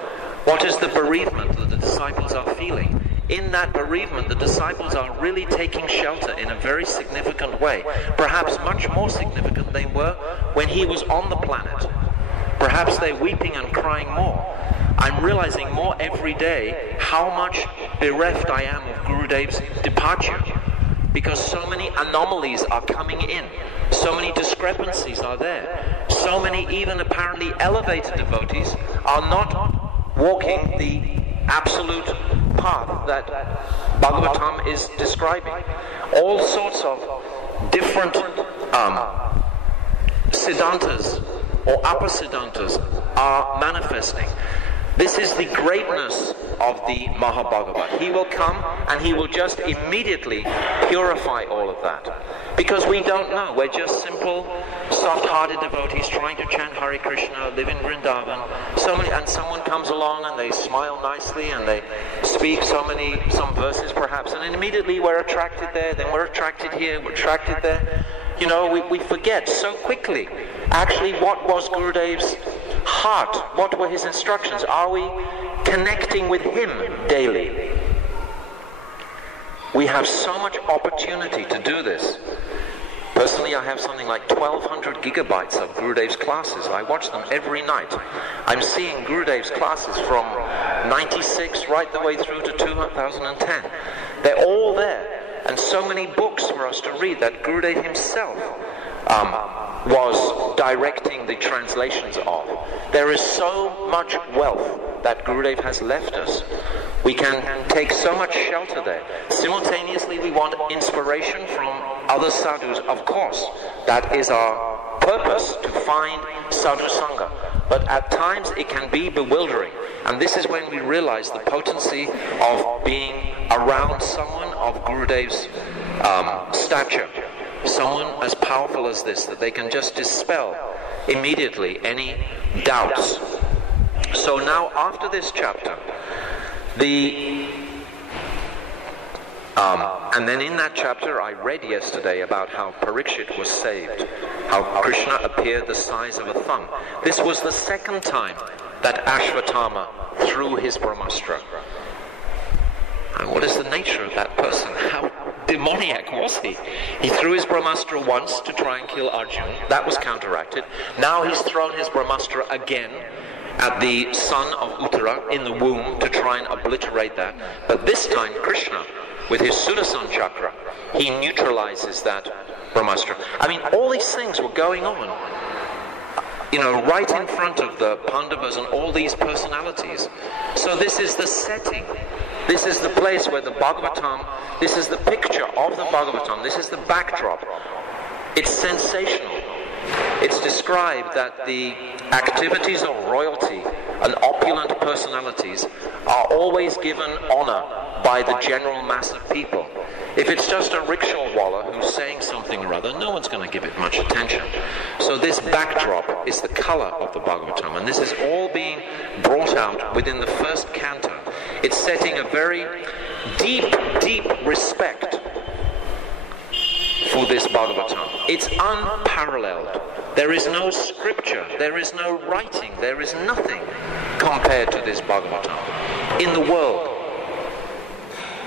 What is the bereavement that the disciples are feeling? In that bereavement, the disciples are really taking shelter in a very significant way. Perhaps much more significant they were when he was on the planet. Perhaps they're weeping and crying more. I'm realizing more every day how much bereft I am of Gurudev's departure, because so many anomalies are coming in, so many discrepancies are there, so many even apparently elevated devotees are not walking the absolute path that Bhagavatam is describing. All sorts of different siddhantas or apasiddhantas are manifesting. This is the greatness of the Mahabhagavat. He will come and he will just immediately purify all of that. Because we don't know. We're just simple, soft-hearted devotees trying to chant Hare Krishna, live in Vrindavan. And someone comes along and they smile nicely and they speak some verses perhaps, and then immediately we're attracted there, then we're attracted here, we're attracted there. You know, we forget so quickly actually what was Gurudev's heart, what were his instructions. Are we connecting with him daily? We have so much opportunity to do this. Personally, I have something like 1,200 gigabytes of Gurudev's classes. I watch them every night. I'm seeing Gurudev's classes from 96 right the way through to 2010. They're all there. And so many books for us to read that Gurudev himself was directing the translations of. There is so much wealth that Gurudev has left us. We can take so much shelter there. Simultaneously, we want inspiration from other sadhus, of course. That is our purpose, to find sadhu sangha. But at times it can be bewildering. And this is when we realize the potency of being around someone of Gurudev's stature. Someone as powerful as this, that they can just dispel immediately any doubts. So now, after this chapter, and then in that chapter I read yesterday about how Parikshit was saved, how Krishna appeared the size of a thumb. This was the second time that Ashvatthama threw his Brahmastra. And what is the nature of that person? How demoniac was he? He threw his Brahmastra once to try and kill Arjuna. That was counteracted. Now he's thrown his Brahmastra again at the son of Uttara in the womb to try and obliterate that. But this time Krishna, with his Sudarsana chakra, he neutralizes that Brahmastra. I mean, all these things were going on, you know, right in front of the Pandavas and all these personalities. So this is the setting. This is the place where the Bhagavatam, this is the picture of the Bhagavatam, this is the backdrop. It's sensational. it's described that the activities of royalty and opulent personalities are always given honor by the general mass of people. If it's just a rickshawwala who's saying something or other, no one's going to give it much attention. So this backdrop is the color of the Bhagavatam, and this is all being brought out within the first canto. It's setting a very deep, deep respect for this Bhagavatam. It's unparalleled. There is no scripture, there is no writing, there is nothing compared to this Bhagavatam in the world.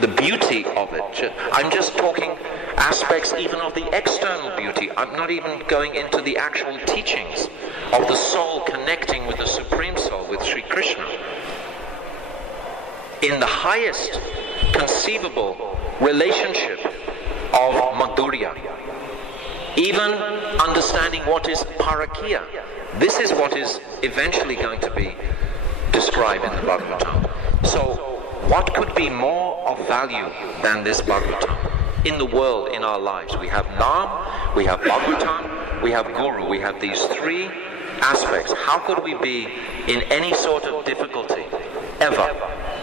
The beauty of it. I'm just talking aspects even of the external beauty. I'm not even going into the actual teachings of the soul connecting with the Supreme Soul, with Sri Krishna. In the highest conceivable relationship of Madhurya. Even understanding what is Parakiya. This is what is eventually going to be described in the Bhagavatam. So, what could be more of value than this Bhagavatam in the world, in our lives? We have Nam, we have Bhagavatam, we have Guru. We have these three aspects. How could we be in any sort of difficulty ever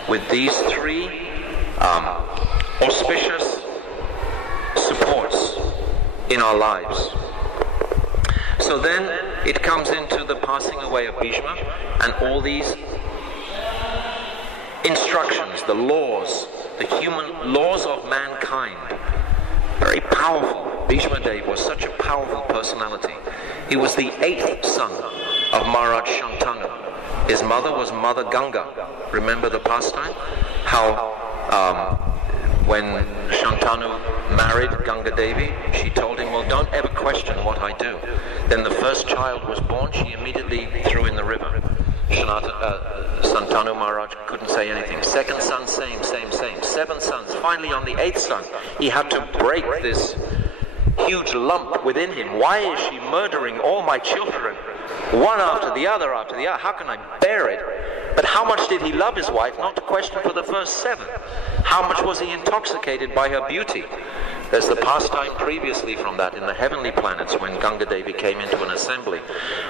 with these three auspicious supports in our lives? So then it comes into the passing away of Bishma and all these instructions, the laws, the human laws of mankind. Very powerful. Bhishma Dev was such a powerful personality. He was the 8th son of Maharaj Shantanu. His mother was Mother Ganga. Remember the pastime? How when Shantanu married Ganga Devi, she told him, well, don't ever question what I do. Then the first child was born, she immediately threw in the river. Shantanu Maharaj couldn't say anything. Second son, same. 7 sons. Finally, on the 8th son, he had to break this huge lump within him. Why is she murdering all my children? One after the other. How can I bear it? But how much did he love his wife? Not to question for the first 7. How much was he intoxicated by her beauty? There's the pastime previously from that in the heavenly planets when Ganga Devi came into an assembly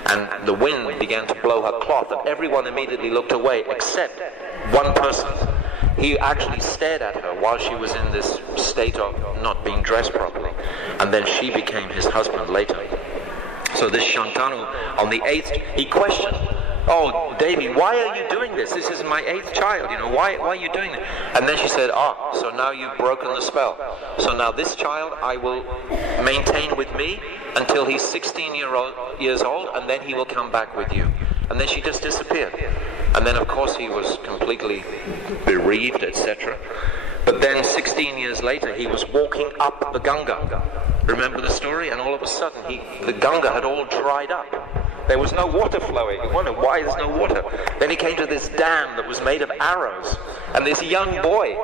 and the wind began to blow her cloth and everyone immediately looked away except one person. He actually stared at her while she was in this state of not being dressed properly, and then she became his husband later. So this Shantanu, on the 8th, he questioned, oh, Devi, why are you doing this? This is my 8th child, why are you doing this? And then she said, so now you've broken the spell. So now this child I will maintain with me until he's 16 years old, and then he will come back with you. And then she just disappeared. And then of course he was completely bereaved, etc. But then 16 years later he was walking up the Ganga. Remember the story? And all of a sudden the Ganga had all dried up. There was no water flowing. He wondered why there's no water. Then he came to this dam that was made of arrows. And this young boy,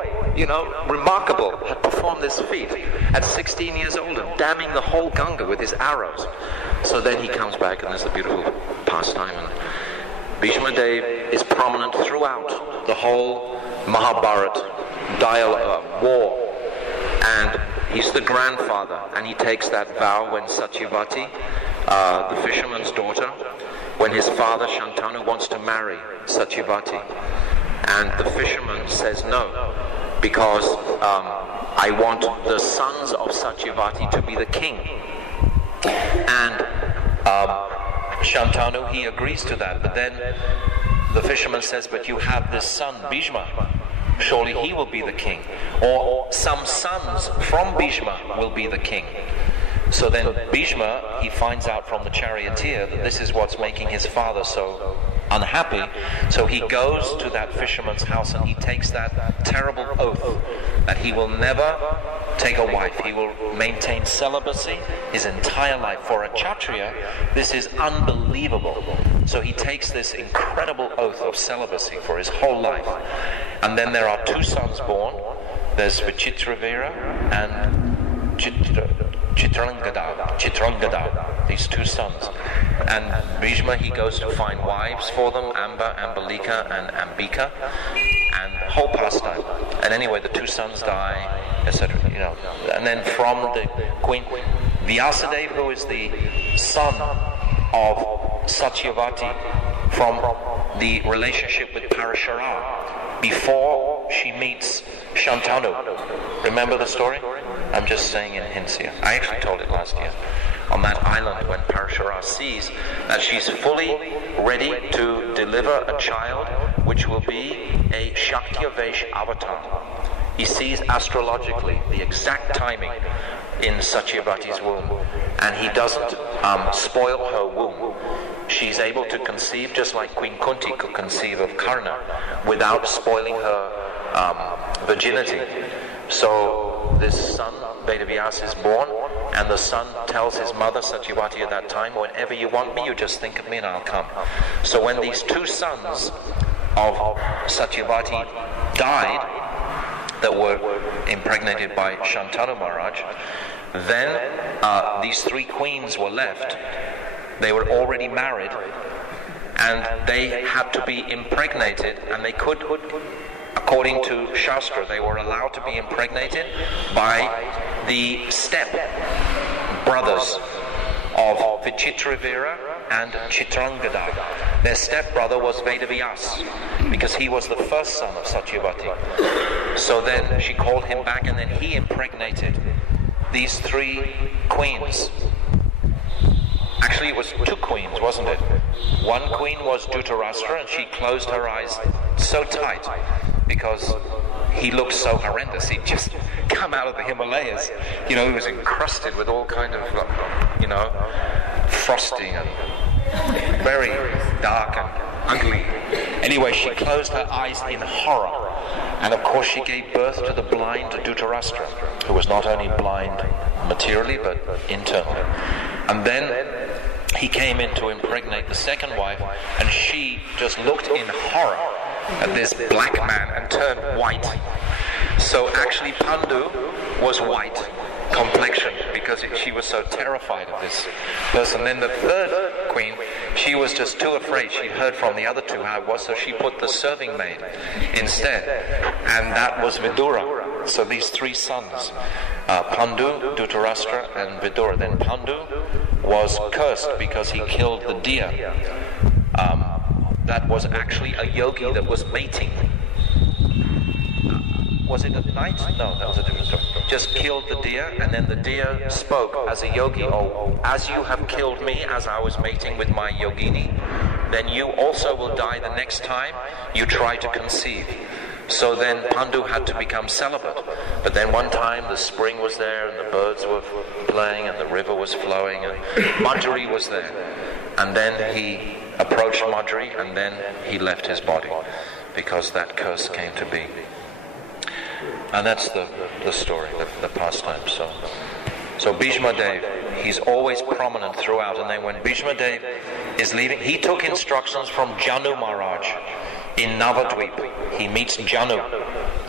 remarkable, had performed this feat at 16 years old of damming the whole Ganga with his arrows. So then he comes back and there's a beautiful pastime. And Bhishma Dev is prominent throughout the whole Mahabharata war. And he's the grandfather. And he takes that vow when Satyavati, the fisherman's daughter, when his father Shantanu wants to marry Satyavati, and the fisherman says no, because I want the sons of Satyavati to be the king. And Shantanu, he agrees to that, but then the fisherman says, but you have this son Bhishma, surely he will be the king, or some sons from Bhishma will be the king. So then Bhishma, he finds out from the charioteer that this is what's making his father so unhappy. So he goes to that fisherman's house and he takes that terrible oath that he will never take a wife. He will maintain celibacy his entire life. For a Kshatriya, this is unbelievable. So he takes this incredible oath of celibacy for his whole life. And then there are 2 sons born. There's Vichitravira and Chitrangada, these 2 sons. And Bhishma, he goes to find wives for them, Amba, Ambalika, and Ambika, and whole pastime. And anyway, the 2 sons die, etc. And then from the queen, Vyasadeva, who is the son of Satyavati from the relationship with Parashara before she meets Shantanu. Remember the story? I'm just saying in hints here. I actually told it last year. On that island, when Parashara sees that she's fully ready to deliver a child which will be a Shakyavesh avatar. He sees astrologically the exact timing in Satyavati's womb, and he doesn't spoil her womb. She's able to conceive just like Queen Kunti could conceive of Karna without spoiling her virginity. So this son, Vedavyas, is born, and the son tells his mother Satyavati at that time, whenever you want me, you just think of me and I'll come. So when these two sons of Satyavati died, that were impregnated by Shantanu Maharaj, then these three queens were left. They were already married, and they had to be impregnated, and they could, according to Shastra, they were allowed to be impregnated by the step brothers of Vichitravira and Chitrangada. Their stepbrother was Vedavyas, because he was the first son of Satyavati. So then she called him back, and then he impregnated these three queens. Actually, it was two queens, wasn't it? One queen was Dhritarashtra, and she closed her eyes so tight because he looked so horrendous. He'd just come out of the Himalayas. You know, he was encrusted with all kind of, frosting and very dark and ugly. Anyway, she closed her eyes in horror. And of course she gave birth to the blind Dhritarashtra, who was not only blind materially, but internally. And then he came in to impregnate the second wife, and she just looked in horror at this black man and turned white. So actually Pandu was white complexion because she was so terrified of this person. Then the third queen, she was just too afraid. She'd heard from the other two how it was, so she put the serving maid instead, and that was Vidura. So these three sons, Pandu, Dhritarashtra and Vidura. Then Pandu was cursed because he killed the deer. That was actually a yogi that was mating. Was it at night? No, that was a different story. Just killed the deer, and then the deer spoke as a yogi, "Oh, as you have killed me as I was mating with my yogini, then you also will die the next time you try to conceive." So then Pandu had to become celibate. But then one time the spring was there, and the birds were playing, and the river was flowing, and Marjorie was there. And then he approached Marjorie, and then he left his body, because that curse came to be. And that's the story, the pastime. So Bhishma Dev, he's always prominent throughout. And then when Bhishma Dev is leaving, he took instructions from Janu Maharaj in Navadvip. He meets Janu,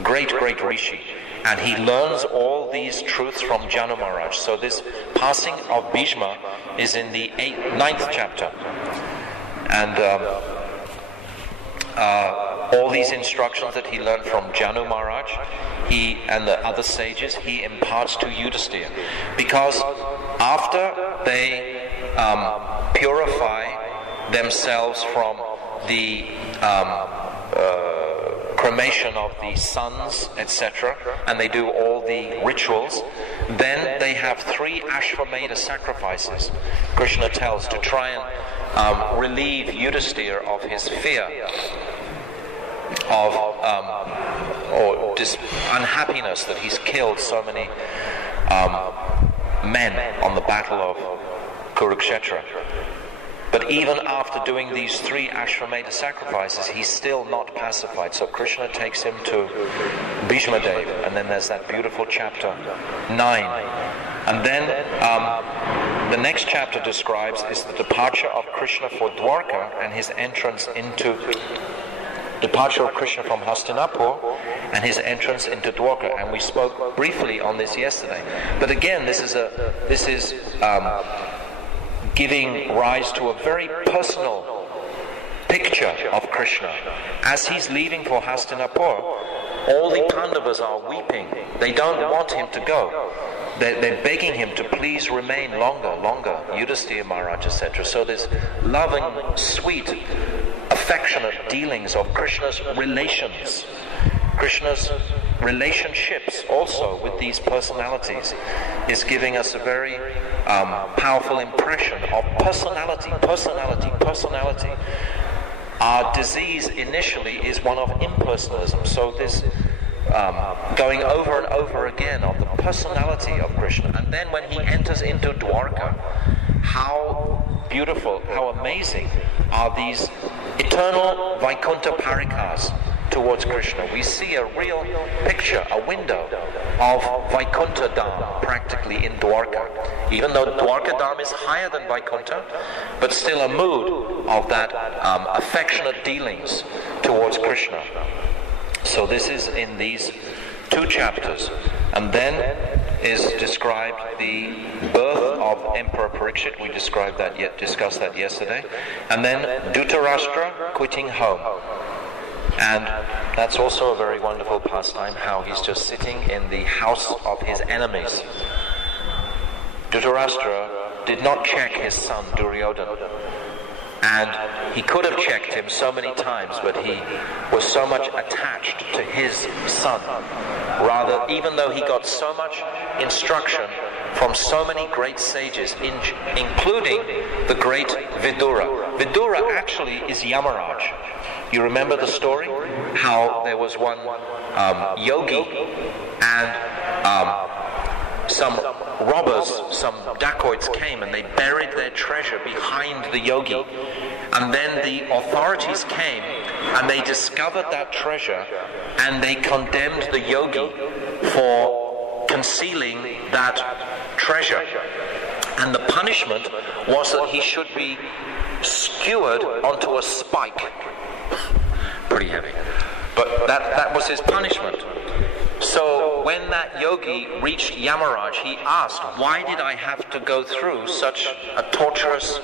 great Rishi, and he learns all these truths from Janu Maharaj. So this passing of Bhishma is in the 9th chapter. And all these instructions that he learned from Janu Maharaj, he and the other sages, he imparts to Yudhisthira. Because after they purify themselves from the cremation of the sons, etc., and they do all the rituals, then they have 3 Ashvatthama sacrifices, Krishna tells, to try and relieve Yudhisthira of his fear of or unhappiness that he's killed so many men on the battle of Kurukshetra. But even after doing these 3 Ashvatthama sacrifices, he's still not pacified. So Krishna takes him to Bhishma Dev, and then there's that beautiful chapter 9. And then the next chapter describes is the departure of Krishna for Dwarka and his entrance into departure of Krishna from Hastinapur and his entrance into Dwarka, and we spoke briefly on this yesterday. But again, this is giving rise to a very personal picture of Krishna. As he's leaving for Hastinapur, all the Pandavas are weeping. They don't want him to go. They're begging him to please remain longer, Yudhisthira Maharaj, etc. So there's loving, sweet, affectionate dealings of Krishna's relations, Krishna's relationships also with these personalities is giving us a very powerful impression of personality. Our disease initially is one of impersonalism, so this going over and over again of the personality of Krishna. And then when he enters into Dwarka, how beautiful, how amazing are these eternal Vaikuntha parikas towards Krishna. We see a real picture, a window of Vaikuntha Dham practically in Dwarka. Even though Dwarka Dham is higher than Vaikuntha, but still a mood of that affectionate dealings towards Krishna. So this is in these 2 chapters. And then is described the birth of Emperor Parikshit. We discussed that yesterday. And then Dhritarashtra quitting home. And that's also a very wonderful pastime, how he's just sitting in the house of his enemies. Dhritarashtra did not check his son Duryodhana. And he could have checked him so many times, but he was so much attached to his son. Rather, even though he got so much instruction from so many great sages, including the great Vidura. Vidura actually is Yamaraj. You remember the story? How there was one yogi and some robbers, some dacoits came and they buried their treasure behind the yogi. And then the authorities came and they discovered that treasure and they condemned the yogi for concealing that treasure. And the punishment was that he should be skewered onto a spike. Pretty heavy. But that was his punishment. So when that yogi reached Yamaraj, he asked, why did I have to go through such a torturous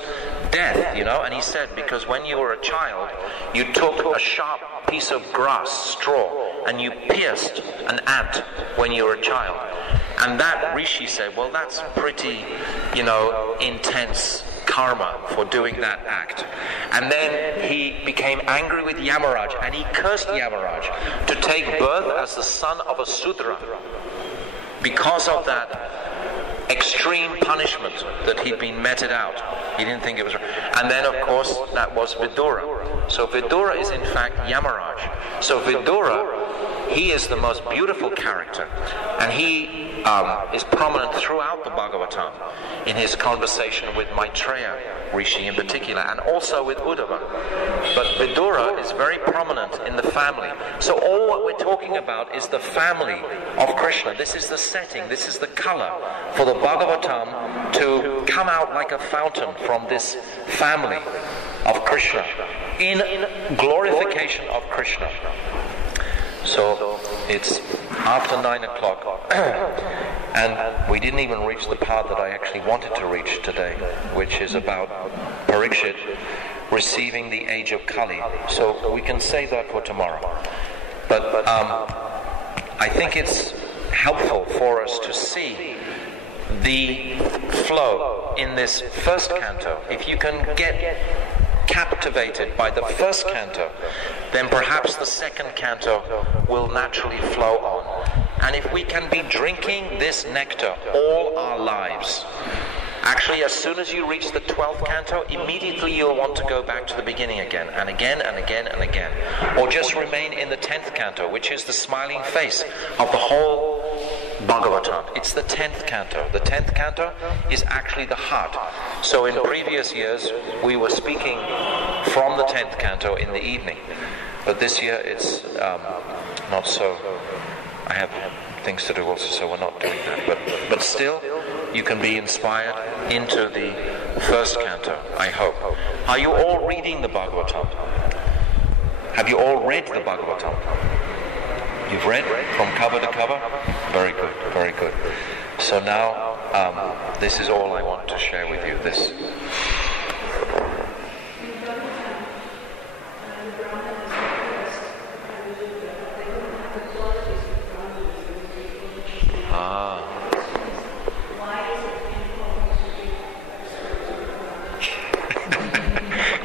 death, And he said, because when you were a child, you took a sharp piece of grass, straw, and you pierced an ant when you were a child. And that Rishi said, well, that's pretty, intense karma for doing that act. And then he became angry with Yamaraj and he cursed Yamaraj to take birth as the son of a Sudra because of that extreme punishment that he'd been meted out. He didn't think it was right. And then of course that was Vidura. So Vidura is in fact Yamaraj. So Vidura, he is the most beautiful character, and he is prominent throughout the Bhagavatam in his conversation with Maitreya Rishi in particular, and also with Uddhava. But Vidura is very prominent in the family. So all what we're talking about is the family of Krishna. This is the setting, this is the color for the Bhagavatam to come out like a fountain from this family of Krishna in glorification of Krishna. So it's after 9 o'clock and we didn't even reach the part that I actually wanted to reach today, which is about Parikshit receiving the age of Kali. So we can save that for tomorrow. But I think it's helpful for us to see the flow in this first canto. If you can get captivated by the first canto, then perhaps the second canto will naturally flow on. And if we can be drinking this nectar all our lives, actually as soon as you reach the 12th canto, immediately you'll want to go back to the beginning again, and again, and again, and again. Or just remain in the 10th canto, which is the smiling face of the whole Bhagavatam. It's the 10th canto. The 10th canto is actually the heart. So in previous years, we were speaking from the 10th canto in the evening. But this year it's not so. I have things to do also, so we're not doing that. But still, you can be inspired into the first canto, I hope. Are you all reading the Bhagavatam? Have you all read the Bhagavatam? You've read from cover to cover? Very good, very good. So now, this is all I want to share with you. This.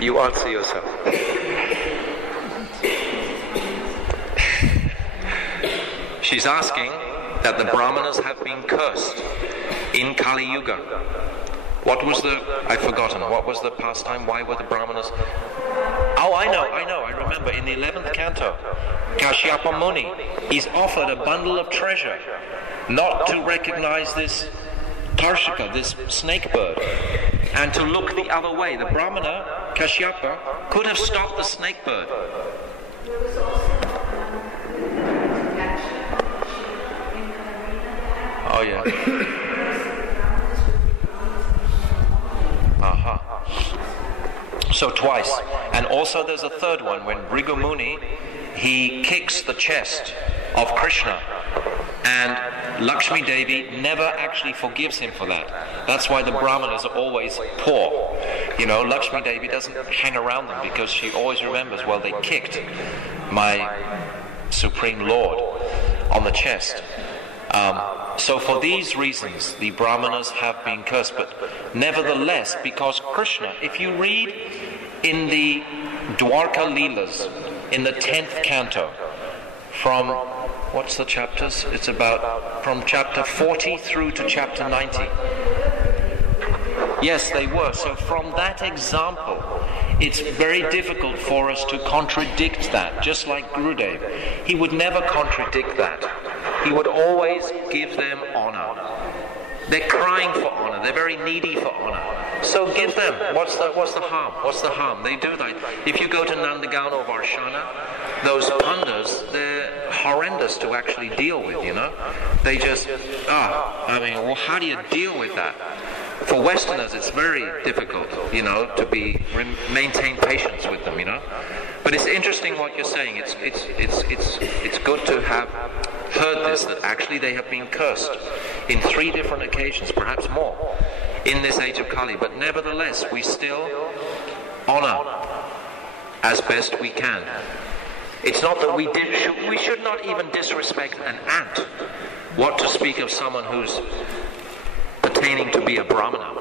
You answer yourself. She's asking that the Brahmanas have been cursed in Kali Yuga. What was I've forgotten, what was the pastime? Why were the Brahmanas? Oh, I know, I remember in the 11th canto, Kashyapa Muni is offered a bundle of treasure not to recognize this Tarshika, this snake bird, and to look the other way. The Brahmana, Kashyapa, could have stopped the snake bird. Oh yeah. So twice. And also there's a third one when Bhrigu Muni, he kicks the chest of Krishna, and Lakshmi Devi never actually forgives him for that. That's why the Brahmanas are always poor. You know, Lakshmi Devi doesn't hang around them because she always remembers, well, they kicked my Supreme Lord on the chest. So for these reasons, the Brahmanas have been cursed. But nevertheless, because Krishna, if you read in the Dwarka Leelas, in the 10th canto, from, what's the chapters? It's about from chapter 40 through to chapter 90. Yes, they were. So from that example, it's very difficult for us to contradict that, just like Gurudev. He would never contradict that. He would always give them honor. They're crying for honor. They're very needy for honor. So give them. What's the harm? What's the harm? They do that. If you go to Nandagaon or Varshana, those pandas, they're horrendous to actually deal with, you know. They just, well, how do you deal with that? For Westerners, it's very difficult, you know, to maintain patience with them, you know. But it's interesting what you're saying. It's good to have heard this, that actually they have been cursed in 3 different occasions, perhaps more, in this age of Kali. But nevertheless, we still honor as best we can. It's not that we should not even disrespect an ant. What to speak of someone who's attaining to be a Brahmana.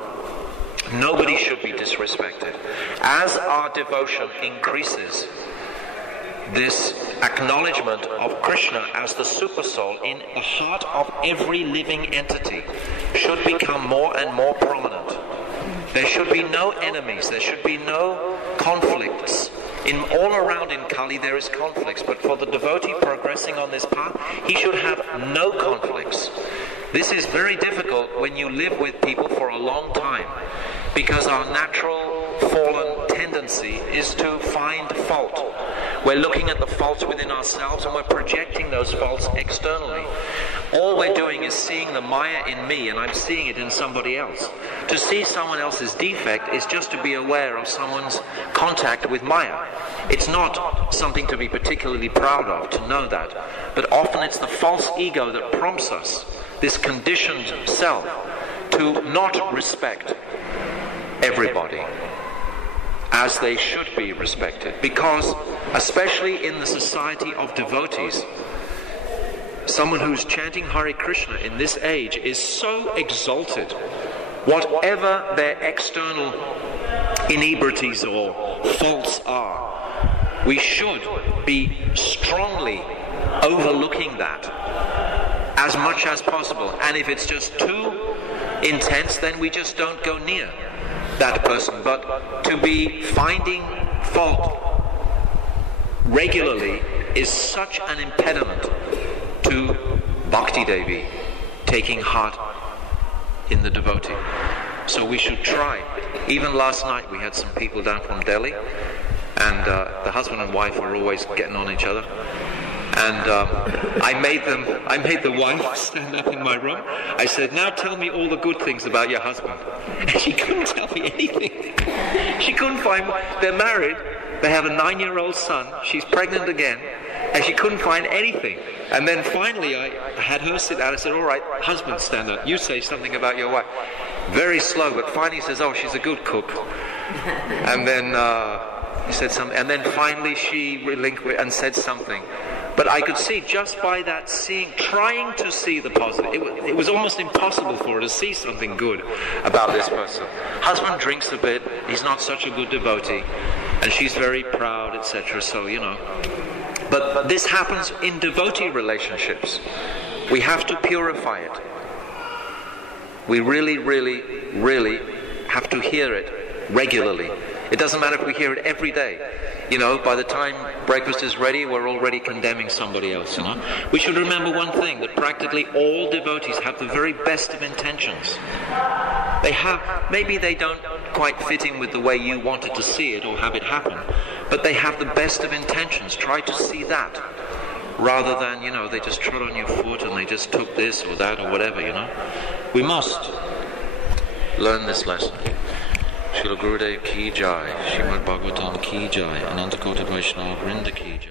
Nobody should be disrespected. As our devotion increases, this acknowledgement of Krishna as the Supersoul in the heart of every living entity should become more and more prominent. There should be no enemies, there should be no conflicts. All around in Kali there is conflicts, but for the devotee progressing on this path, he should have no conflicts. This is very difficult when you live with people for a long time, because our natural fallen tendency is to find fault. We're looking at the faults within ourselves and we're projecting those faults externally. All we're doing is seeing the Maya in me and I'm seeing it in somebody else. To see someone else's defect is just to be aware of someone's contact with Maya. It's not something to be particularly proud of, to know that. But often it's the false ego that prompts us, this conditioned self, to not respect everybody as they should be respected. Because, especially in the society of devotees, someone who's chanting Hare Krishna in this age is so exalted, whatever their external inebrities or faults are, we should be strongly overlooking that as much as possible. And if it's just too intense, then we just don't go near that person. But to be finding fault regularly is such an impediment to Bhakti Devi taking heart in the devotee. So we should try. Even last night we had some people down from Delhi, and the husband and wife were always getting on each other. And I made the wife stand up in my room. I said, now tell me all the good things about your husband. And she couldn't tell me anything. She couldn't find, they're married, they have a 9-year-old son, she's pregnant again, and she couldn't find anything. And then finally I had her sit down and said, all right, husband, stand up, you say something about your wife. Very slow, but finally he says, oh, she's a good cook. And then he said something, and then finally she relinquished and said something. But I could see just by that trying to see the positive, it was almost impossible for her to see something good about this person. Husband drinks a bit, he's not such a good devotee, and she's very proud, etc. So, But this happens in devotee relationships. We have to purify it. We really, really, really have to hear it regularly. It doesn't matter if we hear it every day. By the time breakfast is ready, we're already condemning somebody else, We should remember one thing, that practically all devotees have the very best of intentions. Maybe they don't quite fit in with the way you wanted to see it or have it happen, but they have the best of intentions. Try to see that, rather than, they just trod on your foot and they just took this or that or whatever, We must learn this lesson. Srila Gurudev ki jai, Srimad Bhagavatam ki jai, Ananta Kota Vaishnava Vrinda ki jai.